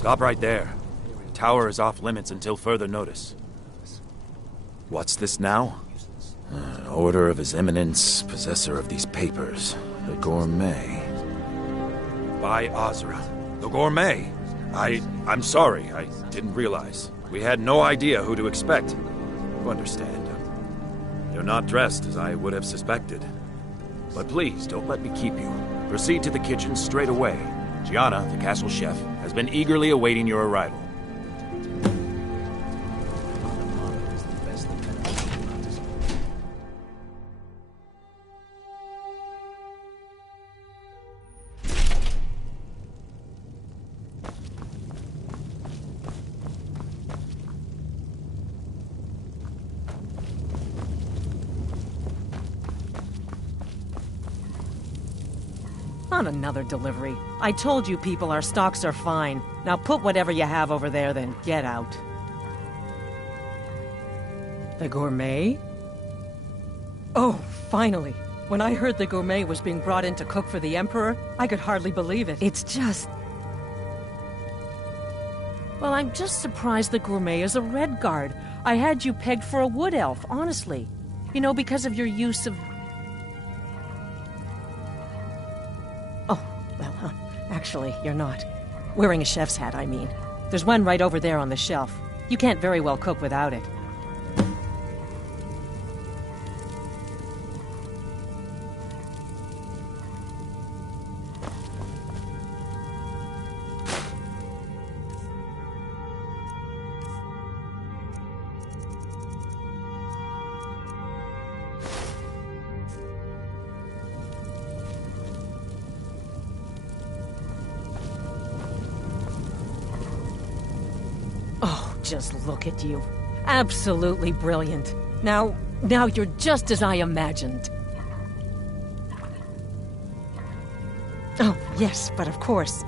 Stop right there. The tower is off limits until further notice. What's this now? An order of His Eminence, possessor of these papers. The Gourmet. By Azra. The Gourmet! I'm sorry. I didn't realize. We had no idea who to expect. You understand. You're not dressed as I would have suspected. But please, don't let me keep you. Proceed to the kitchen straight away. Gianna, the castle chef, has been eagerly awaiting your arrival. Not another delivery. I told you people our stocks are fine. Now put whatever you have over there, then get out. The Gourmet? Oh, finally. When I heard the Gourmet was being brought in to cook for the Emperor, I could hardly believe it. It's just... Well, I'm just surprised the Gourmet is a Red Guard. I had you pegged for a Wood Elf, honestly. You know, because of your use of... Well, actually, you're not. Wearing a chef's hat, I mean. There's one right over there on the shelf. You can't very well cook without it. Just look at you. Absolutely brilliant. Now you're just as I imagined. Oh, yes, but of course.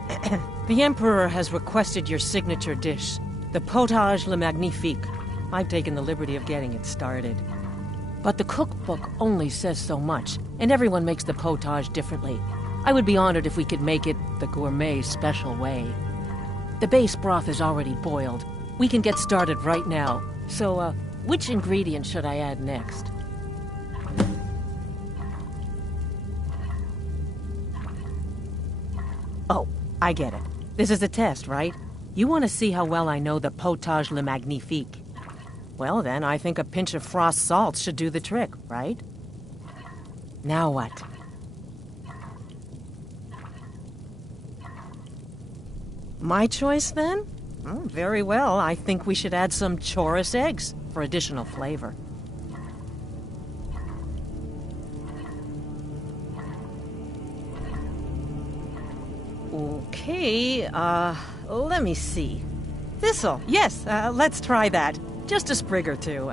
The Emperor has requested your signature dish, the Potage le Magnifique. I've taken the liberty of getting it started. But the cookbook only says so much, and everyone makes the potage differently. I would be honored if we could make it the Gourmet special way. The base broth is already boiled. We can get started right now. So, which ingredient should I add next? Oh, I get it. This is a test, right? You want to see how well I know the Potage le Magnifique. Well then, I think a pinch of frost salt should do the trick, right? Now what? My choice, then? Oh, very well. I think we should add some chorus eggs for additional flavor. Okay, let me see. Thistle, yes, let's try that. Just a sprig or two.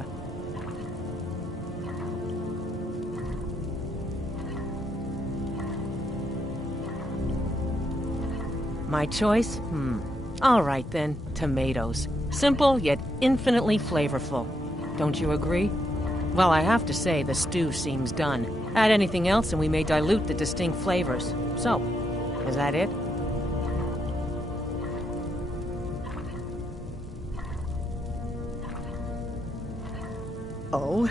My choice? All right then, tomatoes. Simple yet infinitely flavorful. Don't you agree? Well, I have to say the stew seems done. Add anything else and we may dilute the distinct flavors. So, is that it? Oh?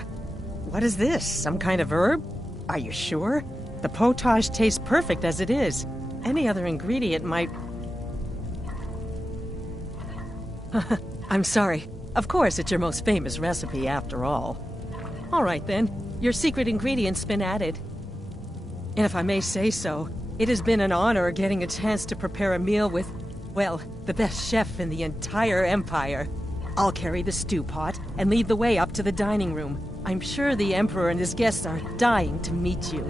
What is this? Some kind of herb? Are you sure? The potage tastes perfect as it is. Any other ingredient might... I'm sorry. Of course, it's your most famous recipe after all. All right then, your secret ingredient's been added. And if I may say so, it has been an honor getting a chance to prepare a meal with, well, the best chef in the entire Empire. I'll carry the stew pot and lead the way up to the dining room. I'm sure the Emperor and his guests are dying to meet you.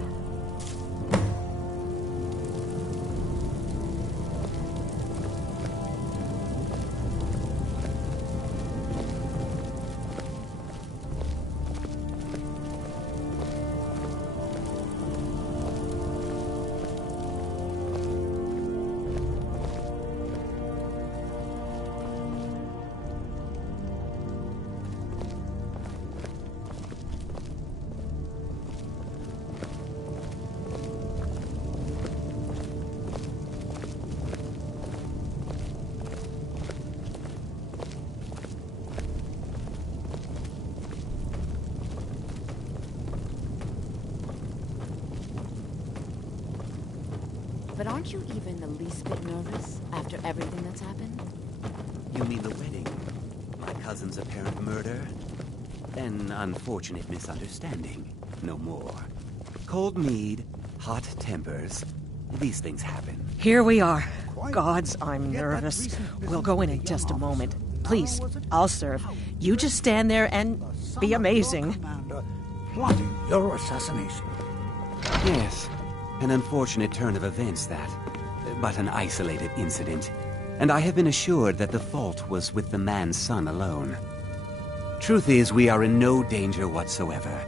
But aren't you even the least bit nervous after everything that's happened? You mean the wedding? My cousin's apparent murder? An unfortunate misunderstanding. No more. Cold mead, hot tempers. These things happen. Here we are. Gods, I'm nervous. We'll go in just a moment. Please, I'll serve. You just stand there and be amazing. Plotting your assassination. Yes, an unfortunate turn of events, that. But an isolated incident. And I have been assured that the fault was with the man's son alone. Truth is, we are in no danger whatsoever.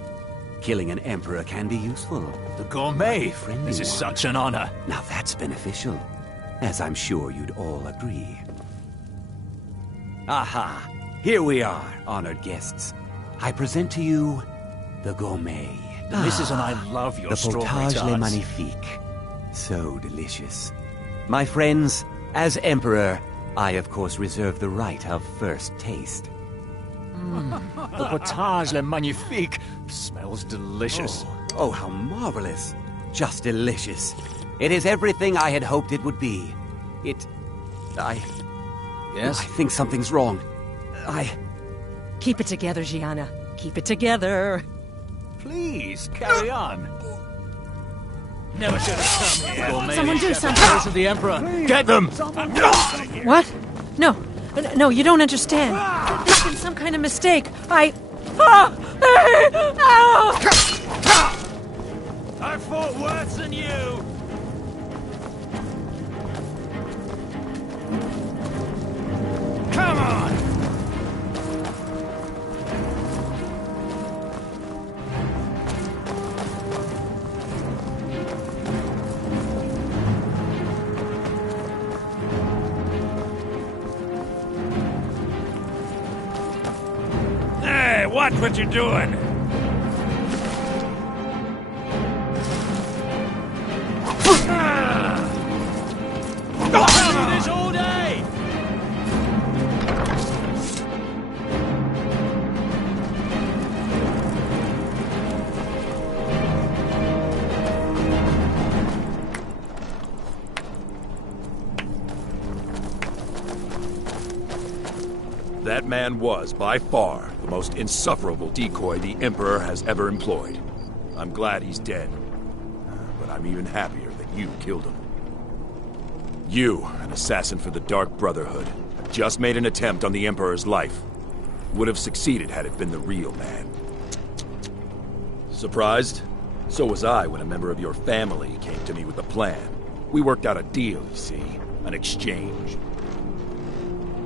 Killing an emperor can be useful. The gourmet! This is such an honor. Now that's beneficial, as I'm sure you'd all agree. Aha! Here we are, honored guests. I present to you the gourmet. The Mrs. and I love your strawberry tarts. The potage le magnifique. So delicious. My friends, as emperor, I of course reserve the right of first taste. The potage le magnifique smells delicious. Oh, how marvelous. Just delicious. It is everything I had hoped it would be. Yes? I think something's wrong. Keep it together, Gianna. Keep it together. Please, carry on. Never should have come here. Gourmet Someone do chef something. and of the Emperor. Get them! What? No, you don't understand. There's been some kind of mistake. I fought worse than you! Come on! Hey, watch what you're doing! I'll do this all day! That man was, by far, the most insufferable decoy the Emperor has ever employed. I'm glad he's dead. But I'm even happier that you killed him. You, an assassin for the Dark Brotherhood, just made an attempt on the Emperor's life. Would have succeeded had it been the real man. Surprised? So was I when a member of your family came to me with a plan. We worked out a deal, you see. An exchange.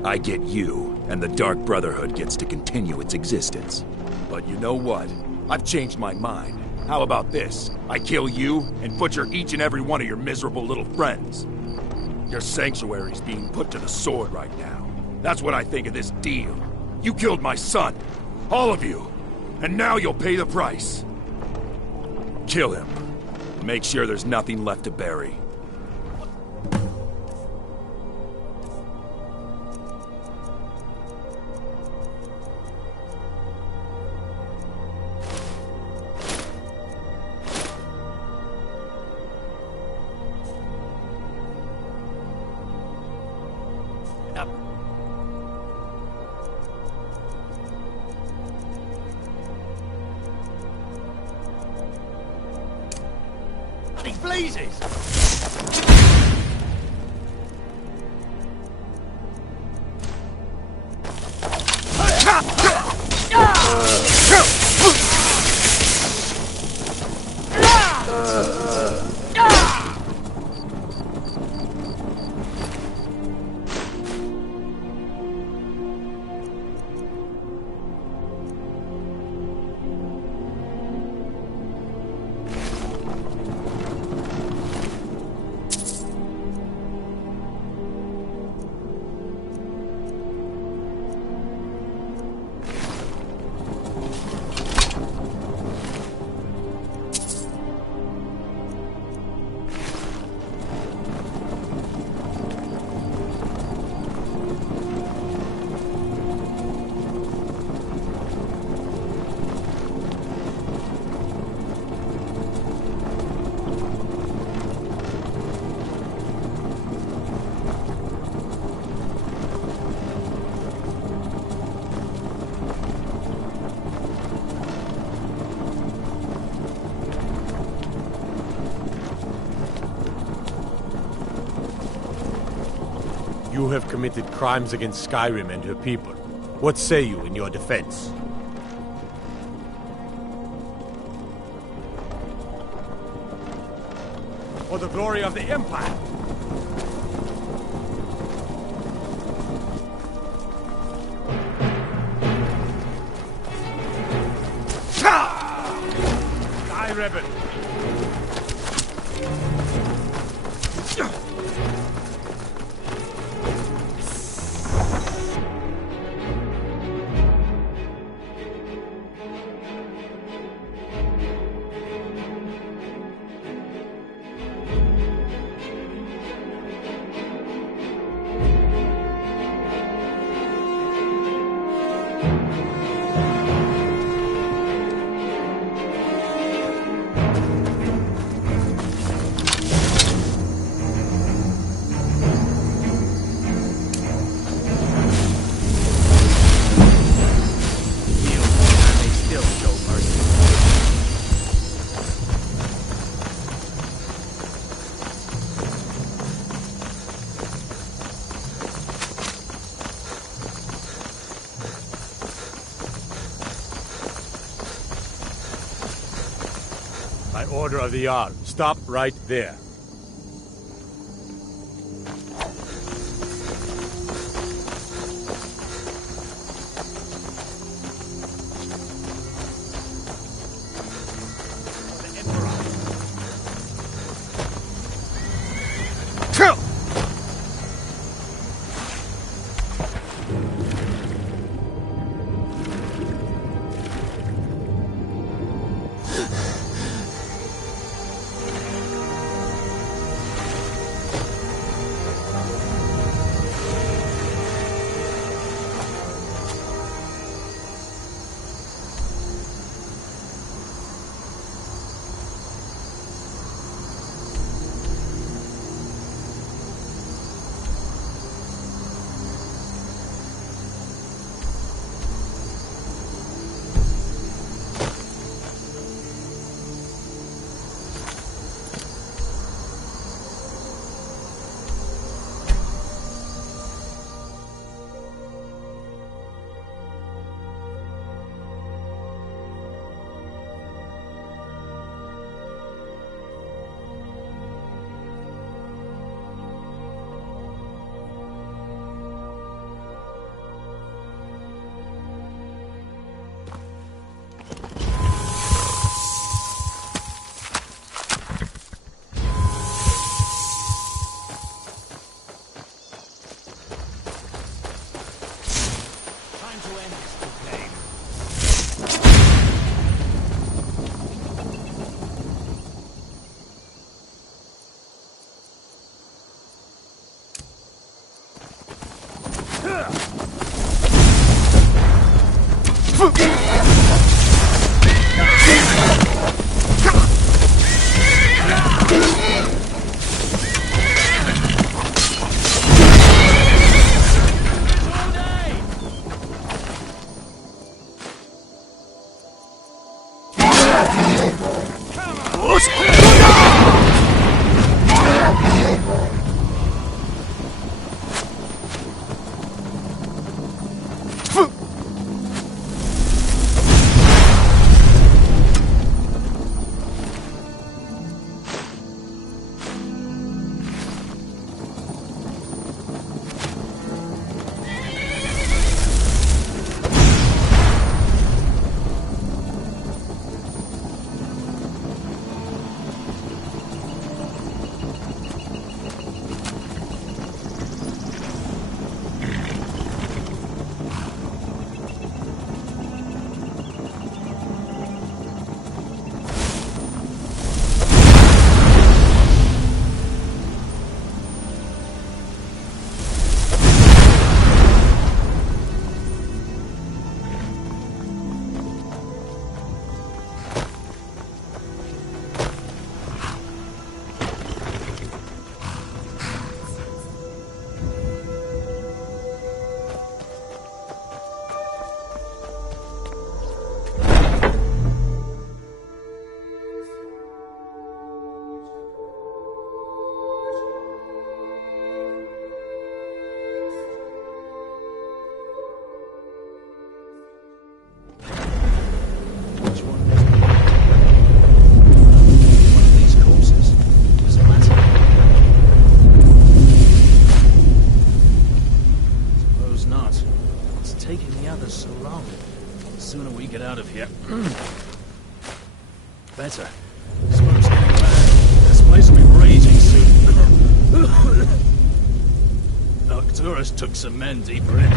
I get you, and the Dark Brotherhood gets to continue its existence. But you know what? I've changed my mind. How about this? I kill you, and butcher each and every one of your miserable little friends. Your sanctuary's being put to the sword right now. That's what I think of this deal. You killed my son. All of you. And now you'll pay the price. Kill him. Make sure there's nothing left to bury. Blazes! You have committed crimes against Skyrim and her people. What say you in your defense? For the glory of the Empire! Die, Rebel! By order of the Jarl, stop right there. sure as took some men deeper in.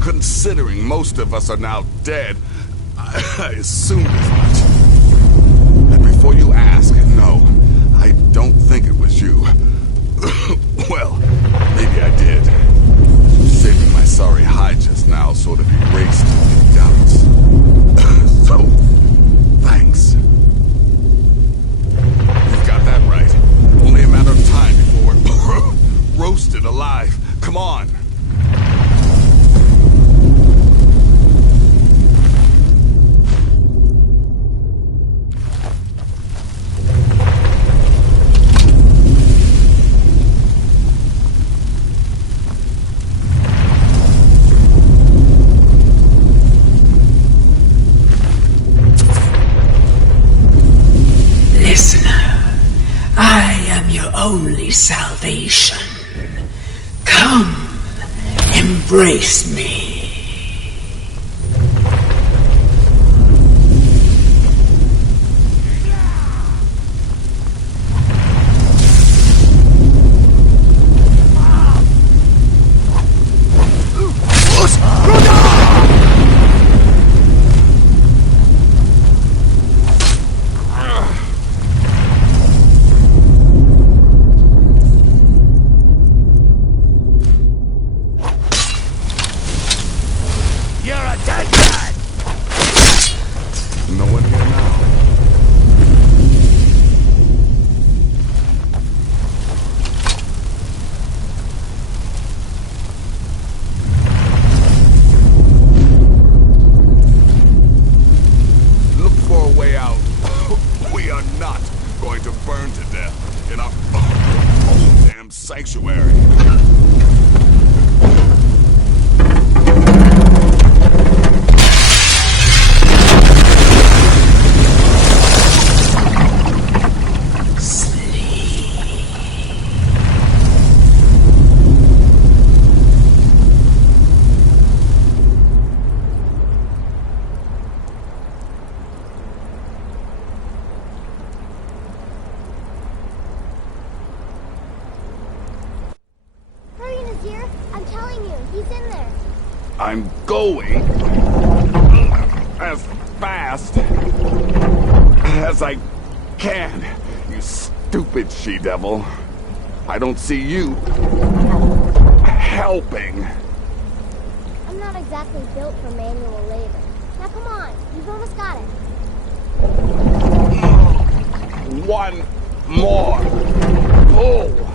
Considering most of us are now dead, I assumed as much. And before you ask, no, I don't think it was you. Well, maybe I did. Saving my sorry hide just now sort of erased any doubts. So, thanks. You've got that right. Only a matter of time before we're roasted alive. Come on. salvation. Come, embrace me. Sanctuary. I'm going as fast as I can, you stupid she-devil. I don't see you helping. I'm not exactly built for manual labor. Now come on, you've almost got it. One more pull.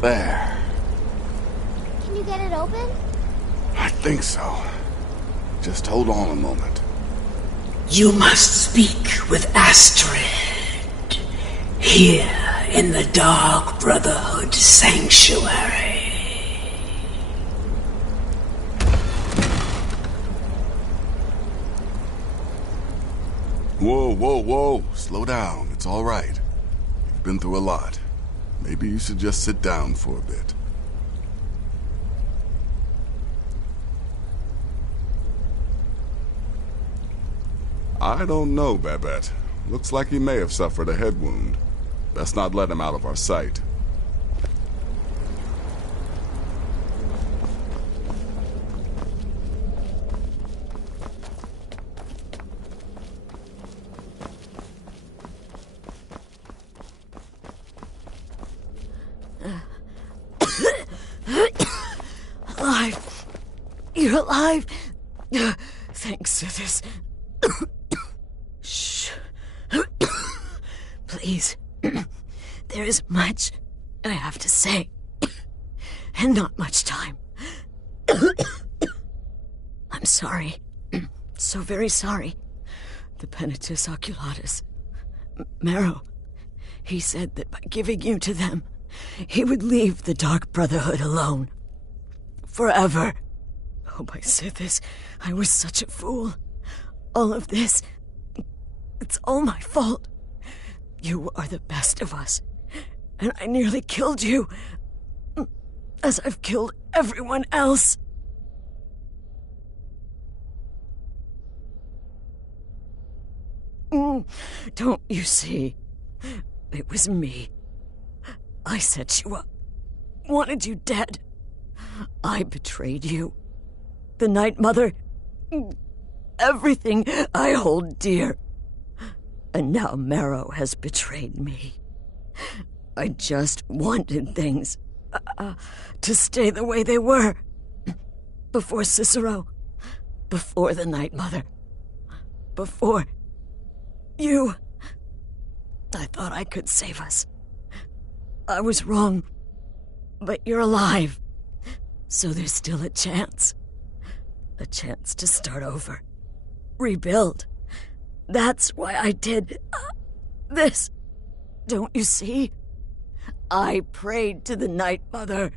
There. Can you get it open? I think so. Just hold on a moment. You must speak with Astrid. Here in the Dark Brotherhood Sanctuary. Whoa, whoa, whoa. Slow down. It's all right. You've been through a lot. Maybe you should just sit down for a bit. I don't know, Babette. Looks like he may have suffered a head wound. Best not let him out of our sight. Alive. You're alive. Thanks to this. Shh. Please. There is much I have to say. And not much time. I'm sorry. So very sorry. The Penitus Oculatus. Marrow. He said that by giving you to them, he would leave the Dark Brotherhood alone. Forever. Oh, my Sithis, I was such a fool. All of this, it's all my fault. You are the best of us, and I nearly killed you, as I've killed everyone else. Don't you see? It was me. I set you up, wanted you dead. I betrayed you. The Night Mother. Everything I hold dear. And now Marrow has betrayed me. I just wanted things to stay the way they were. Before Cicero. Before the Night Mother. Before you. I thought I could save us. I was wrong. But you're alive. So there's still a chance. A chance to start over. Rebuild. That's why I did this. Don't you see? I prayed to the Night Mother.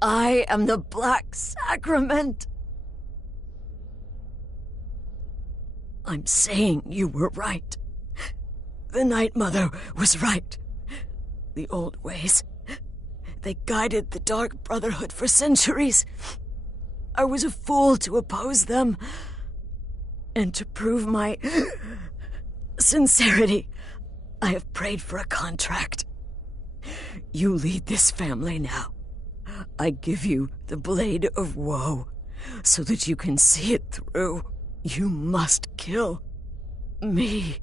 I am the Black Sacrament. I'm saying you were right. The Night Mother was right. The old ways. They guided the Dark Brotherhood for centuries. I was a fool to oppose them. And to prove my sincerity, I have prayed for a contract. You lead this family now. I give you the Blade of Woe, so that you can see it through. You must kill me.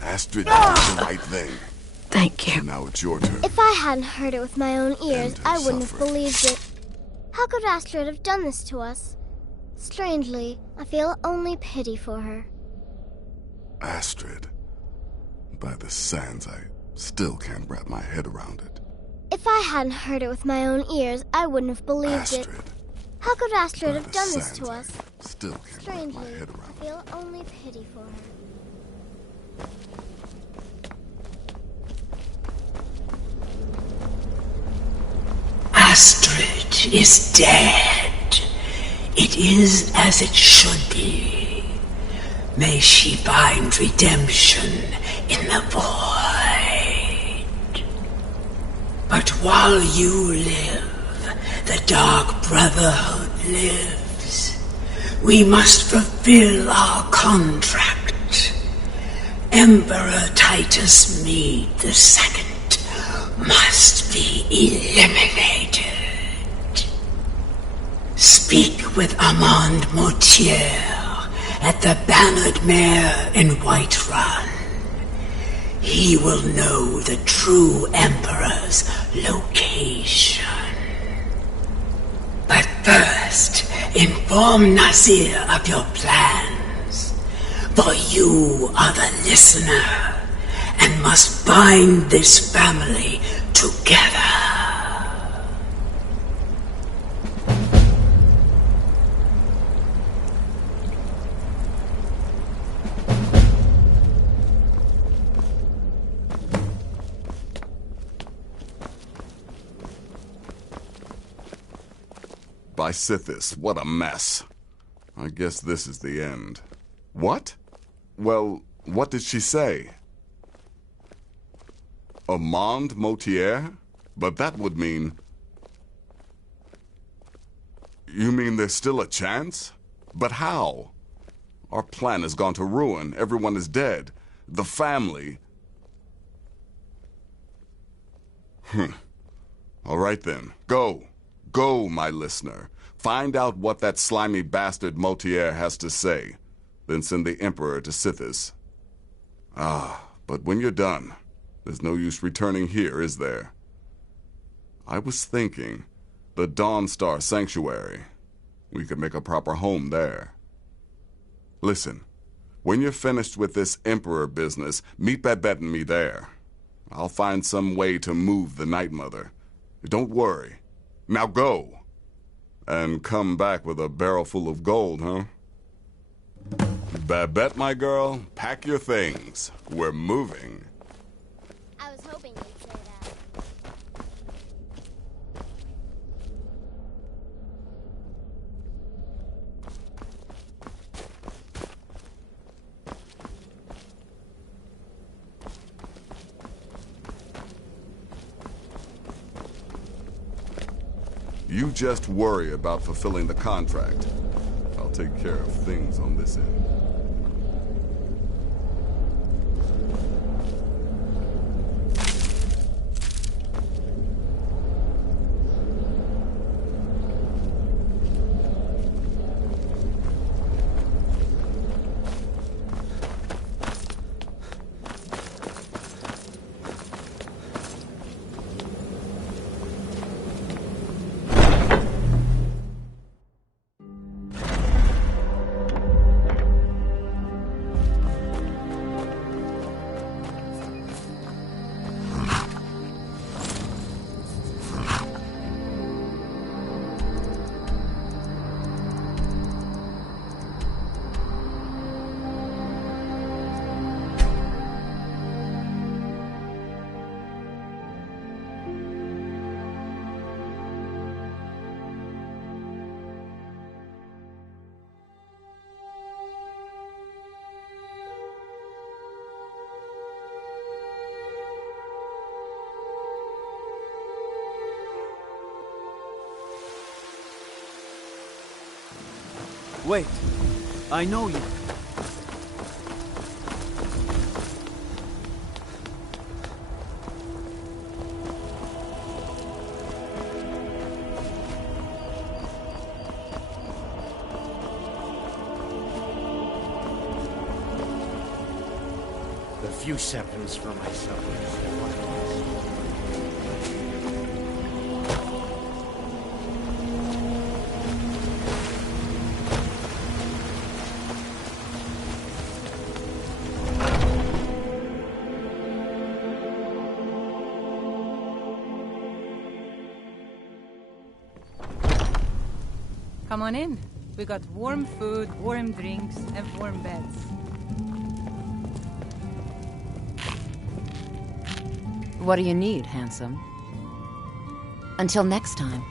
Astrid did the right thing. Thank you. Now it's your turn. If I hadn't heard it with my own ears, End I wouldn't have suffering. believed it. How could Astrid have done this to us? Strangely, I feel only pity for her. Astrid. By the sands, I still can't wrap my head around it. If I hadn't heard it with my own ears, I wouldn't have believed Astrid. it. How could Astrid By have the done this sands, to us? Still can't wrap Strangely, my head around I feel only pity for her. Astrid is dead. It is as it should be. May she find redemption in the void. But while you live, the Dark Brotherhood lives. We must fulfill our contract. Emperor Titus Mede II must be eliminated. Speak with Armand Mortier at the Bannered Mare in Whiterun. He will know the true Emperor's location. But first, inform Nazir of your plans, for you are the listener and must bind this family together. By Sithis, what a mess. I guess this is the end. What? Well, what did she say? Armand Mortier? But that would mean... You mean there's still a chance? But how? Our plan has gone to ruin. Everyone is dead. The family... All right then. Go. Go, my listener. Find out what that slimy bastard Mortier has to say. Then send the Emperor to Sithis. But when you're done, there's no use returning here, is there? I was thinking, the Dawnstar Sanctuary. We could make a proper home there. Listen, when you're finished with this Emperor business, meet Babette and me there. I'll find some way to move the Night Mother. Don't worry. Now go. And come back with a barrel full of gold, huh? Babette, my girl, pack your things. We're moving. I was hoping you'd say that. You just worry about fulfilling the contract. I'll take care of things on this end. Wait. I know you. A few seconds for myself. Come on in. We got warm food, warm drinks, and warm beds. What do you need, handsome? Until next time.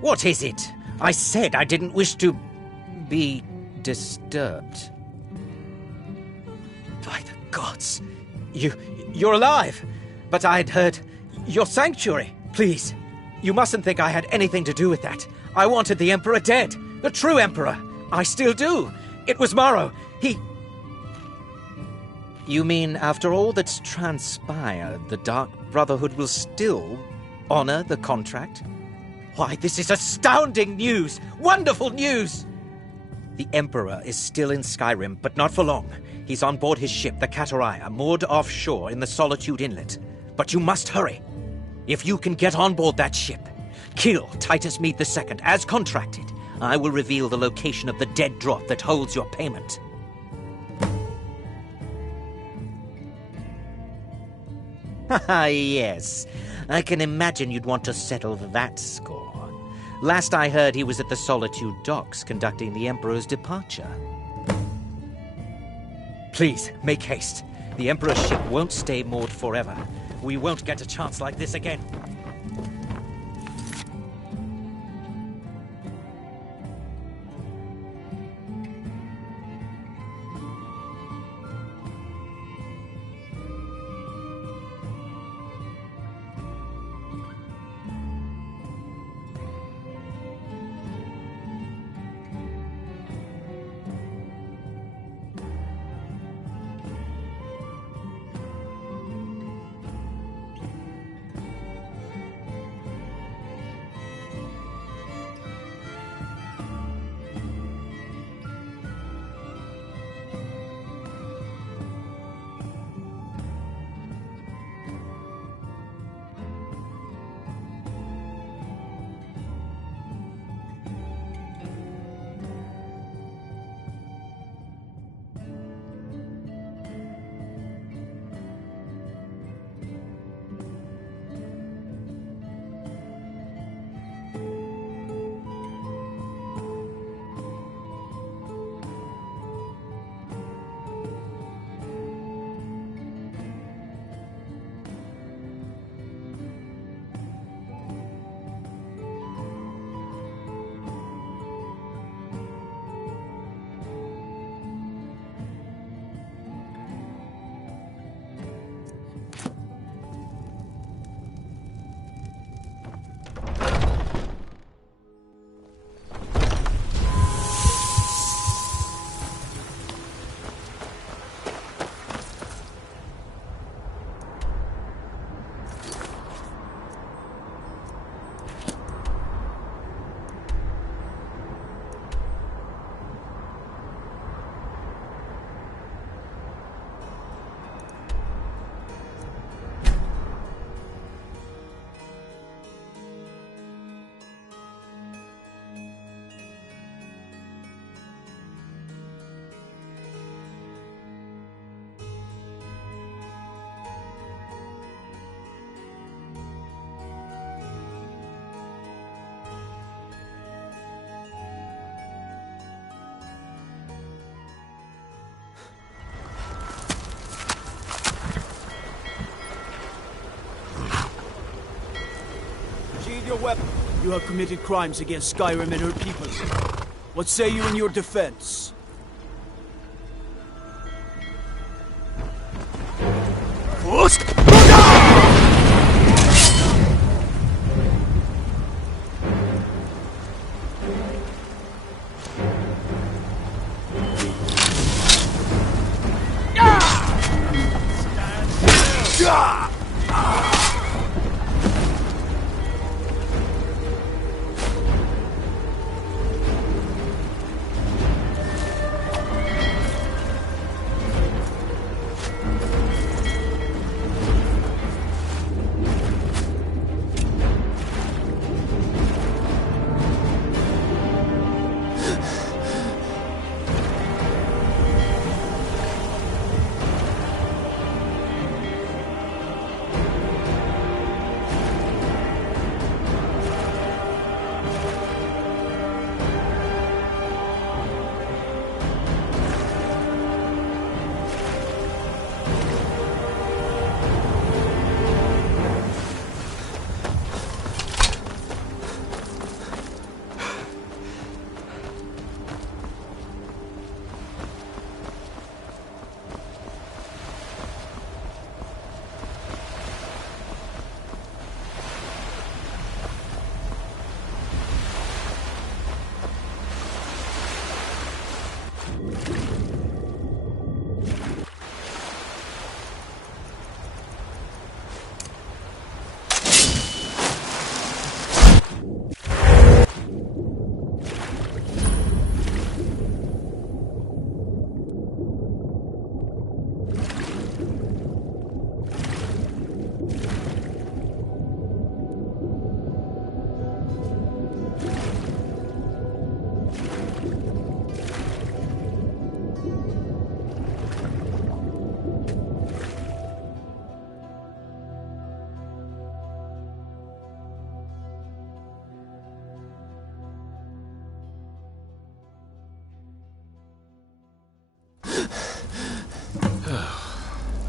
What is it? I said I didn't wish to be disturbed. By the gods! You're alive! But I'd heard your sanctuary. Please, you mustn't think I had anything to do with that. I wanted the Emperor dead. The true Emperor. I still do. It was Morrow. You mean after all that's transpired, the Dark Brotherhood will still honor the contract? Why, this is astounding news! Wonderful news! The Emperor is still in Skyrim, but not for long. He's on board his ship, the Kataraya, moored offshore in the Solitude Inlet. But you must hurry. If you can get on board that ship, kill Titus Mead II, as contracted, I will reveal the location of the dead drop that holds your payment. Haha, yes. I can imagine you'd want to settle that score. Last I heard, he was at the Solitude docks conducting the Emperor's departure. Please, make haste. The Emperor's ship won't stay moored forever. We won't get a chance like this again. Your weapon. You have committed crimes against Skyrim and her people. What say you in your defense?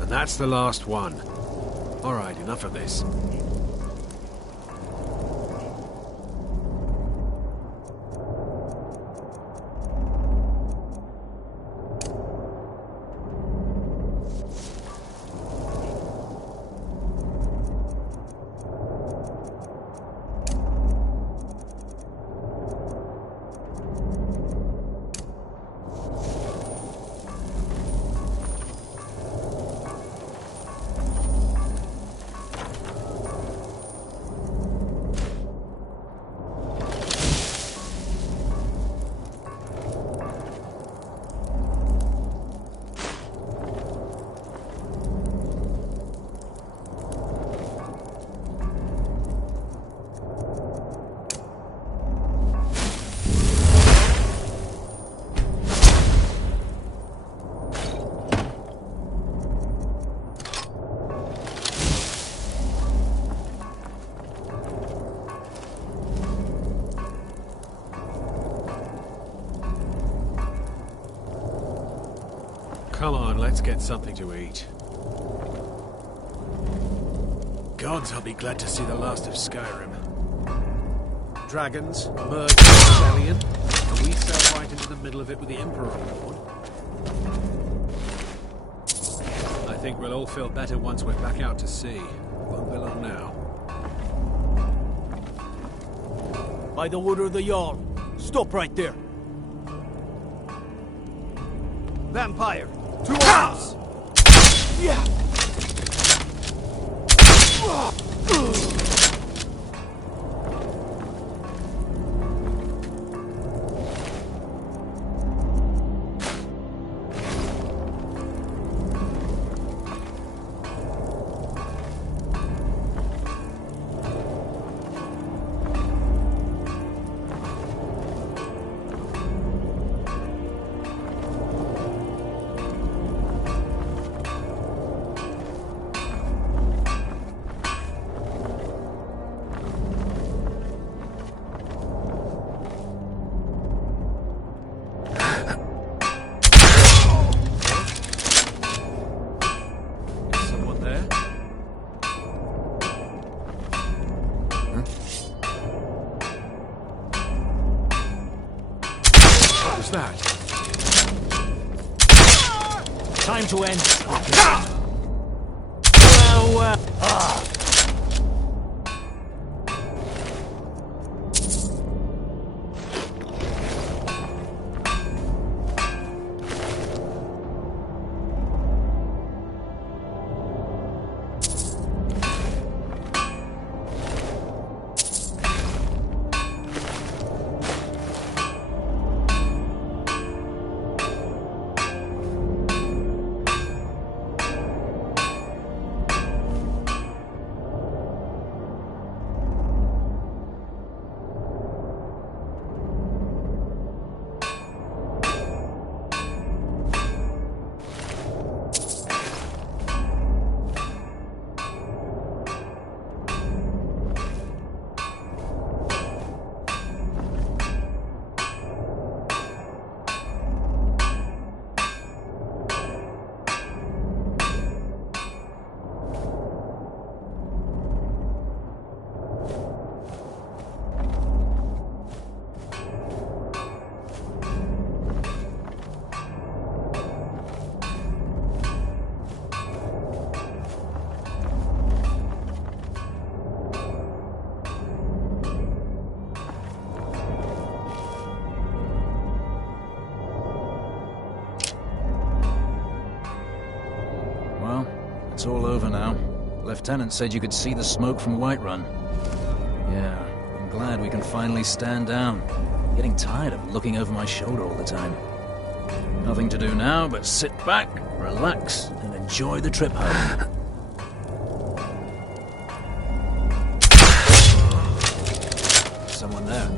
And that's the last one. Alright, enough of this. Come on, let's get something to eat. Gods, I'll be glad to see the last of Skyrim. Dragons, merge the rebellion, and we sail right into the middle of it with the Emperor on board. I think we'll all feel better once we're back out to sea. Won't be long now. By the order of the Jarl, stop right there. Vampire, to arms! Yeah! Time to end. It's all over now. Lieutenant said you could see the smoke from Whiterun. Yeah, I'm glad we can finally stand down. Getting tired of looking over my shoulder all the time. Nothing to do now but sit back, relax, and enjoy the trip home. Someone there.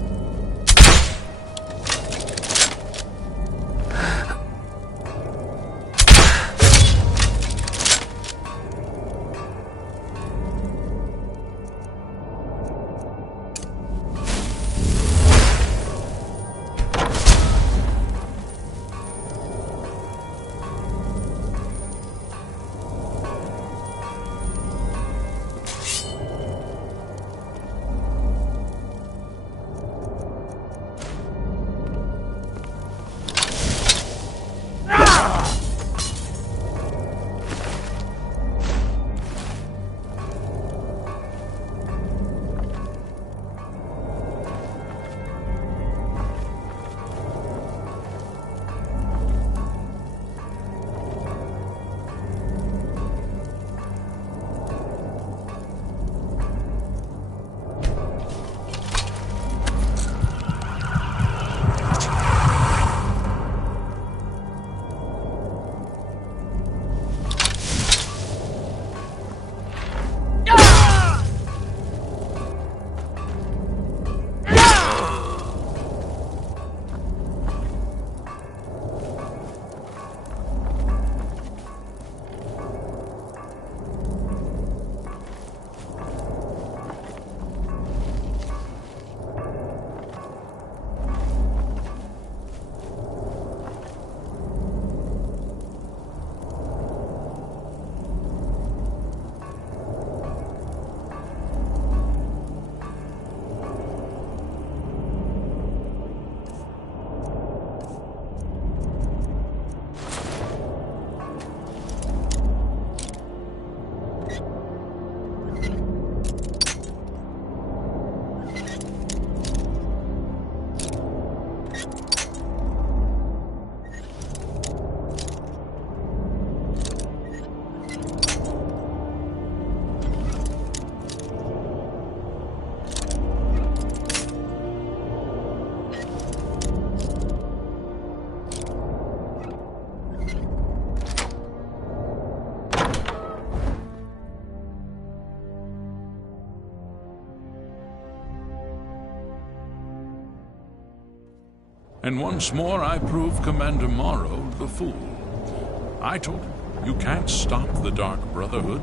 And once more I prove Commander Morrow the fool. I told him, you can't stop the Dark Brotherhood.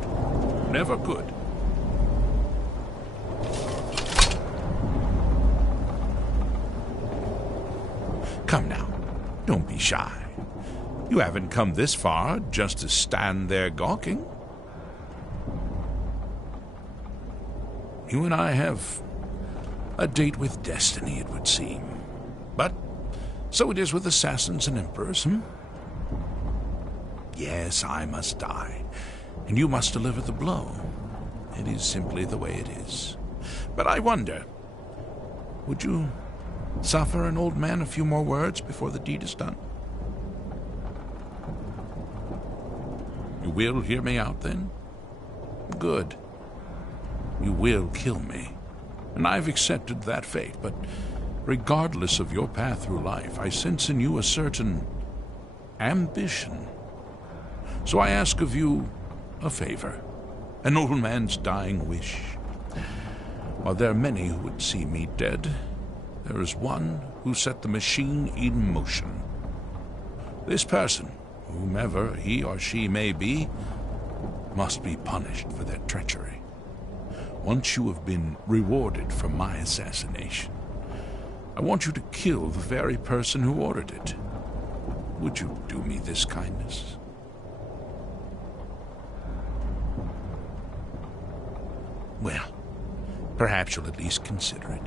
Never could. Come now, don't be shy. You haven't come this far just to stand there gawking. You and I have a date with destiny, it would seem. But so it is with assassins and emperors, Yes, I must die, and you must deliver the blow. It is simply the way it is. But I wonder, would you suffer an old man a few more words before the deed is done? You will hear me out, then? Good. You will kill me, and I've accepted that fate, but regardless of your path through life, I sense in you a certain ambition. So I ask of you a favor, an old man's dying wish. While there are many who would see me dead, there is one who set the machine in motion. This person, whomever he or she may be, must be punished for their treachery. Once you have been rewarded for my assassination, I want you to kill the very person who ordered it. Would you do me this kindness? Well, perhaps you'll at least consider it,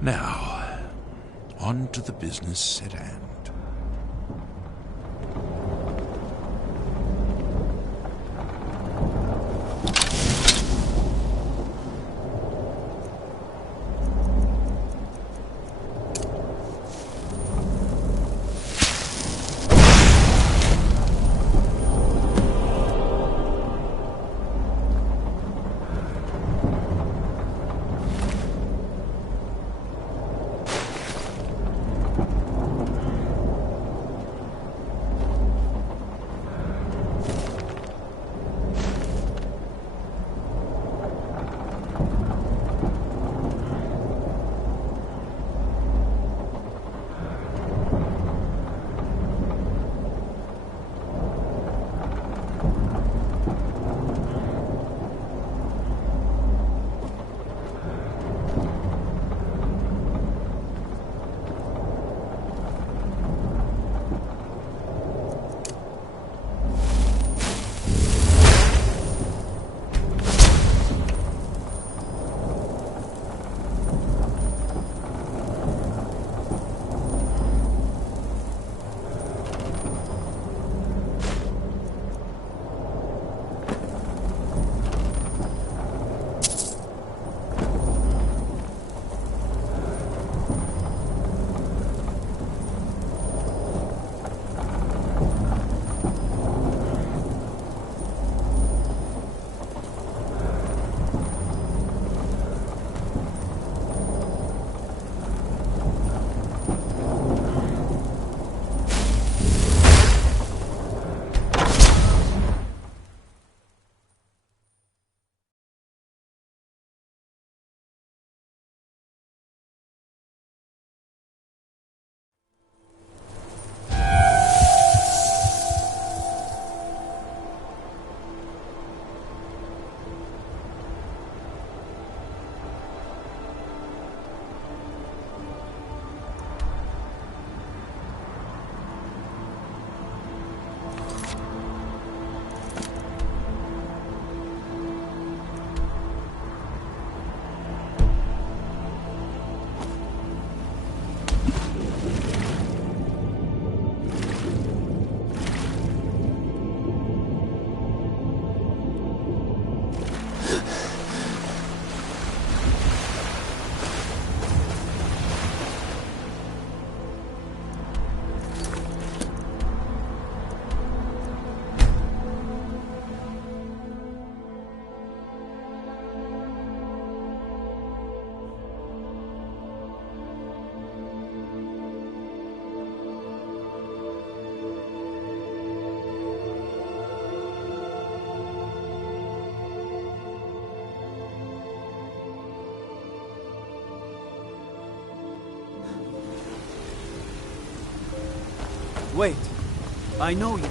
Now, on to the business at hand. Wait. I know you.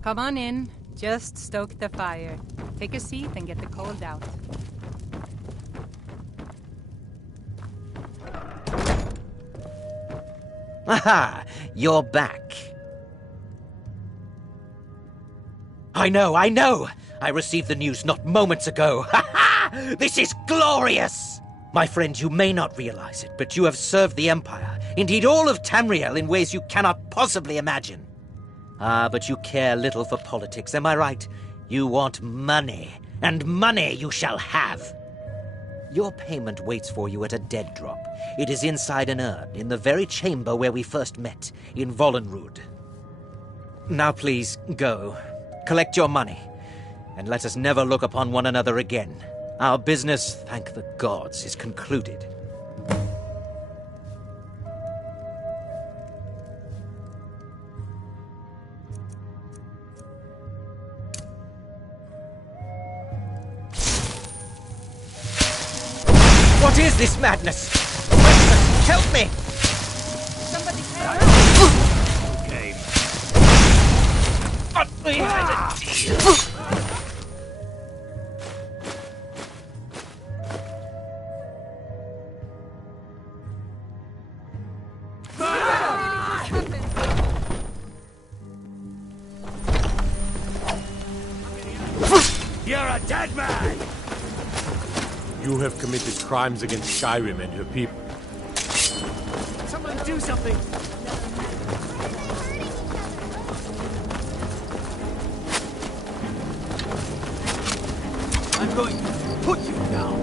Come on in. Just stoke the fire. Take a seat and get the cold out. Aha! You're back. I know! I received the news not moments ago. Ha ha! This is glorious! My friend, you may not realize it, but you have served the Empire, indeed all of Tamriel, in ways you cannot possibly imagine. Ah, but you care little for politics, am I right? You want money, and money you shall have. Your payment waits for you at a dead drop. It is inside an urn, in the very chamber where we first met, in Vollenrud. Now please, go. Collect your money, and let us never look upon one another again. Our business, thank the gods, is concluded. What is this madness? Help me! Somebody Okay. But we had a deal. You're a dead man! You have committed crimes against Skyrim and her people. Someone do something! I'm going to put you down!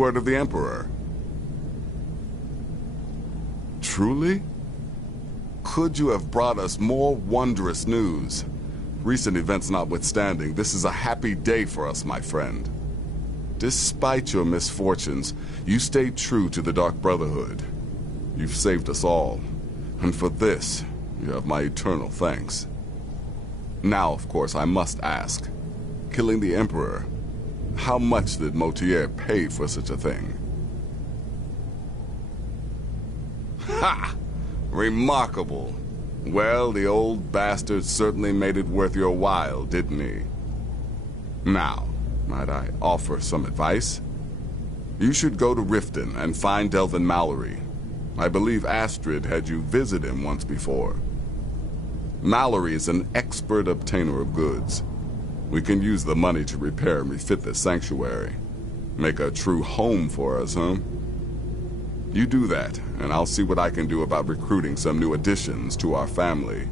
word of the Emperor? Truly? Could you have brought us more wondrous news? Recent events notwithstanding, this is a happy day for us, my friend. Despite your misfortunes, you stayed true to the Dark Brotherhood. You've saved us all, and for this, you have my eternal thanks. Now, of course, I must ask, killing the Emperor, how much did M.P.T pay for such a thing? Ha! Remarkable. Well, the old bastard certainly made it worth your while, didn't he? Now, might I offer some advice? You should go to Riften and find Delvin Mallory. I believe Astrid had you visit him once before. Mallory is an expert obtainer of goods. We can use the money to repair and refit this sanctuary. Make a true home for us, huh? You do that, and I'll see what I can do about recruiting some new additions to our family.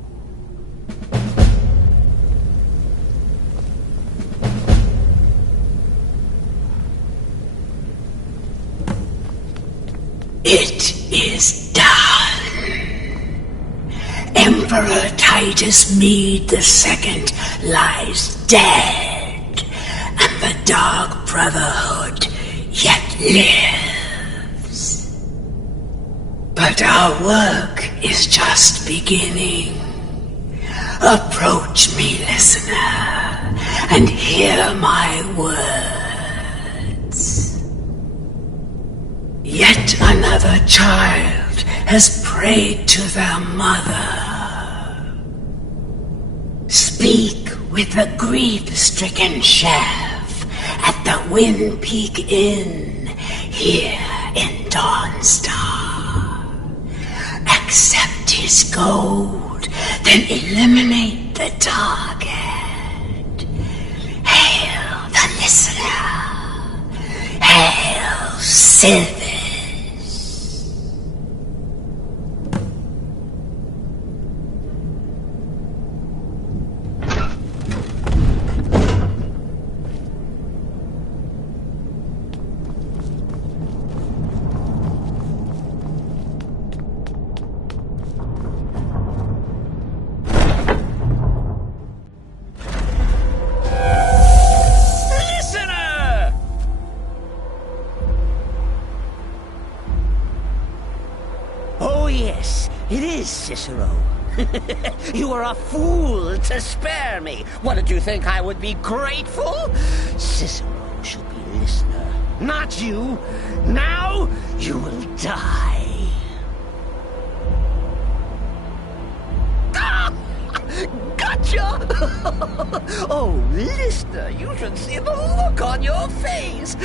It is done. Emperor Titus Mede II lies dead, and the Dark Brotherhood yet lives. But our work is just beginning. Approach me, listener, and hear my words. Yet another child has prayed to their mother. Speak with the grief-stricken chef at the Wind Peak Inn here in Dawnstar. Accept his gold, then eliminate the target. Hail the listener. Hail Sylvis. Cicero. You were a fool to spare me. What, did you think I would be grateful? Cicero should be listener, not you. Now you will die. Ah! Gotcha! Oh, listener, you should see the look on your face.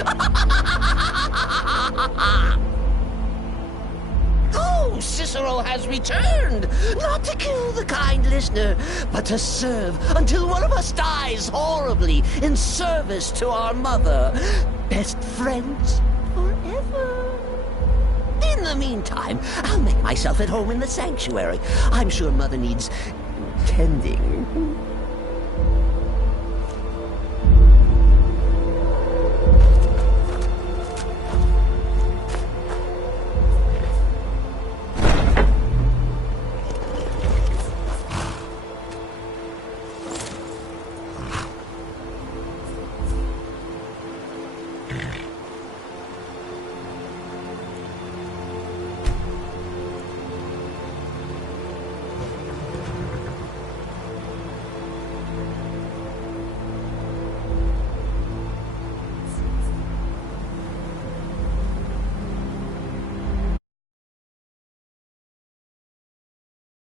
Oh, Cicero has returned, not to kill the kind listener, but to serve until one of us dies horribly in service to our mother. Best friends forever. In the meantime, I'll make myself at home in the sanctuary. I'm sure Mother needs tending.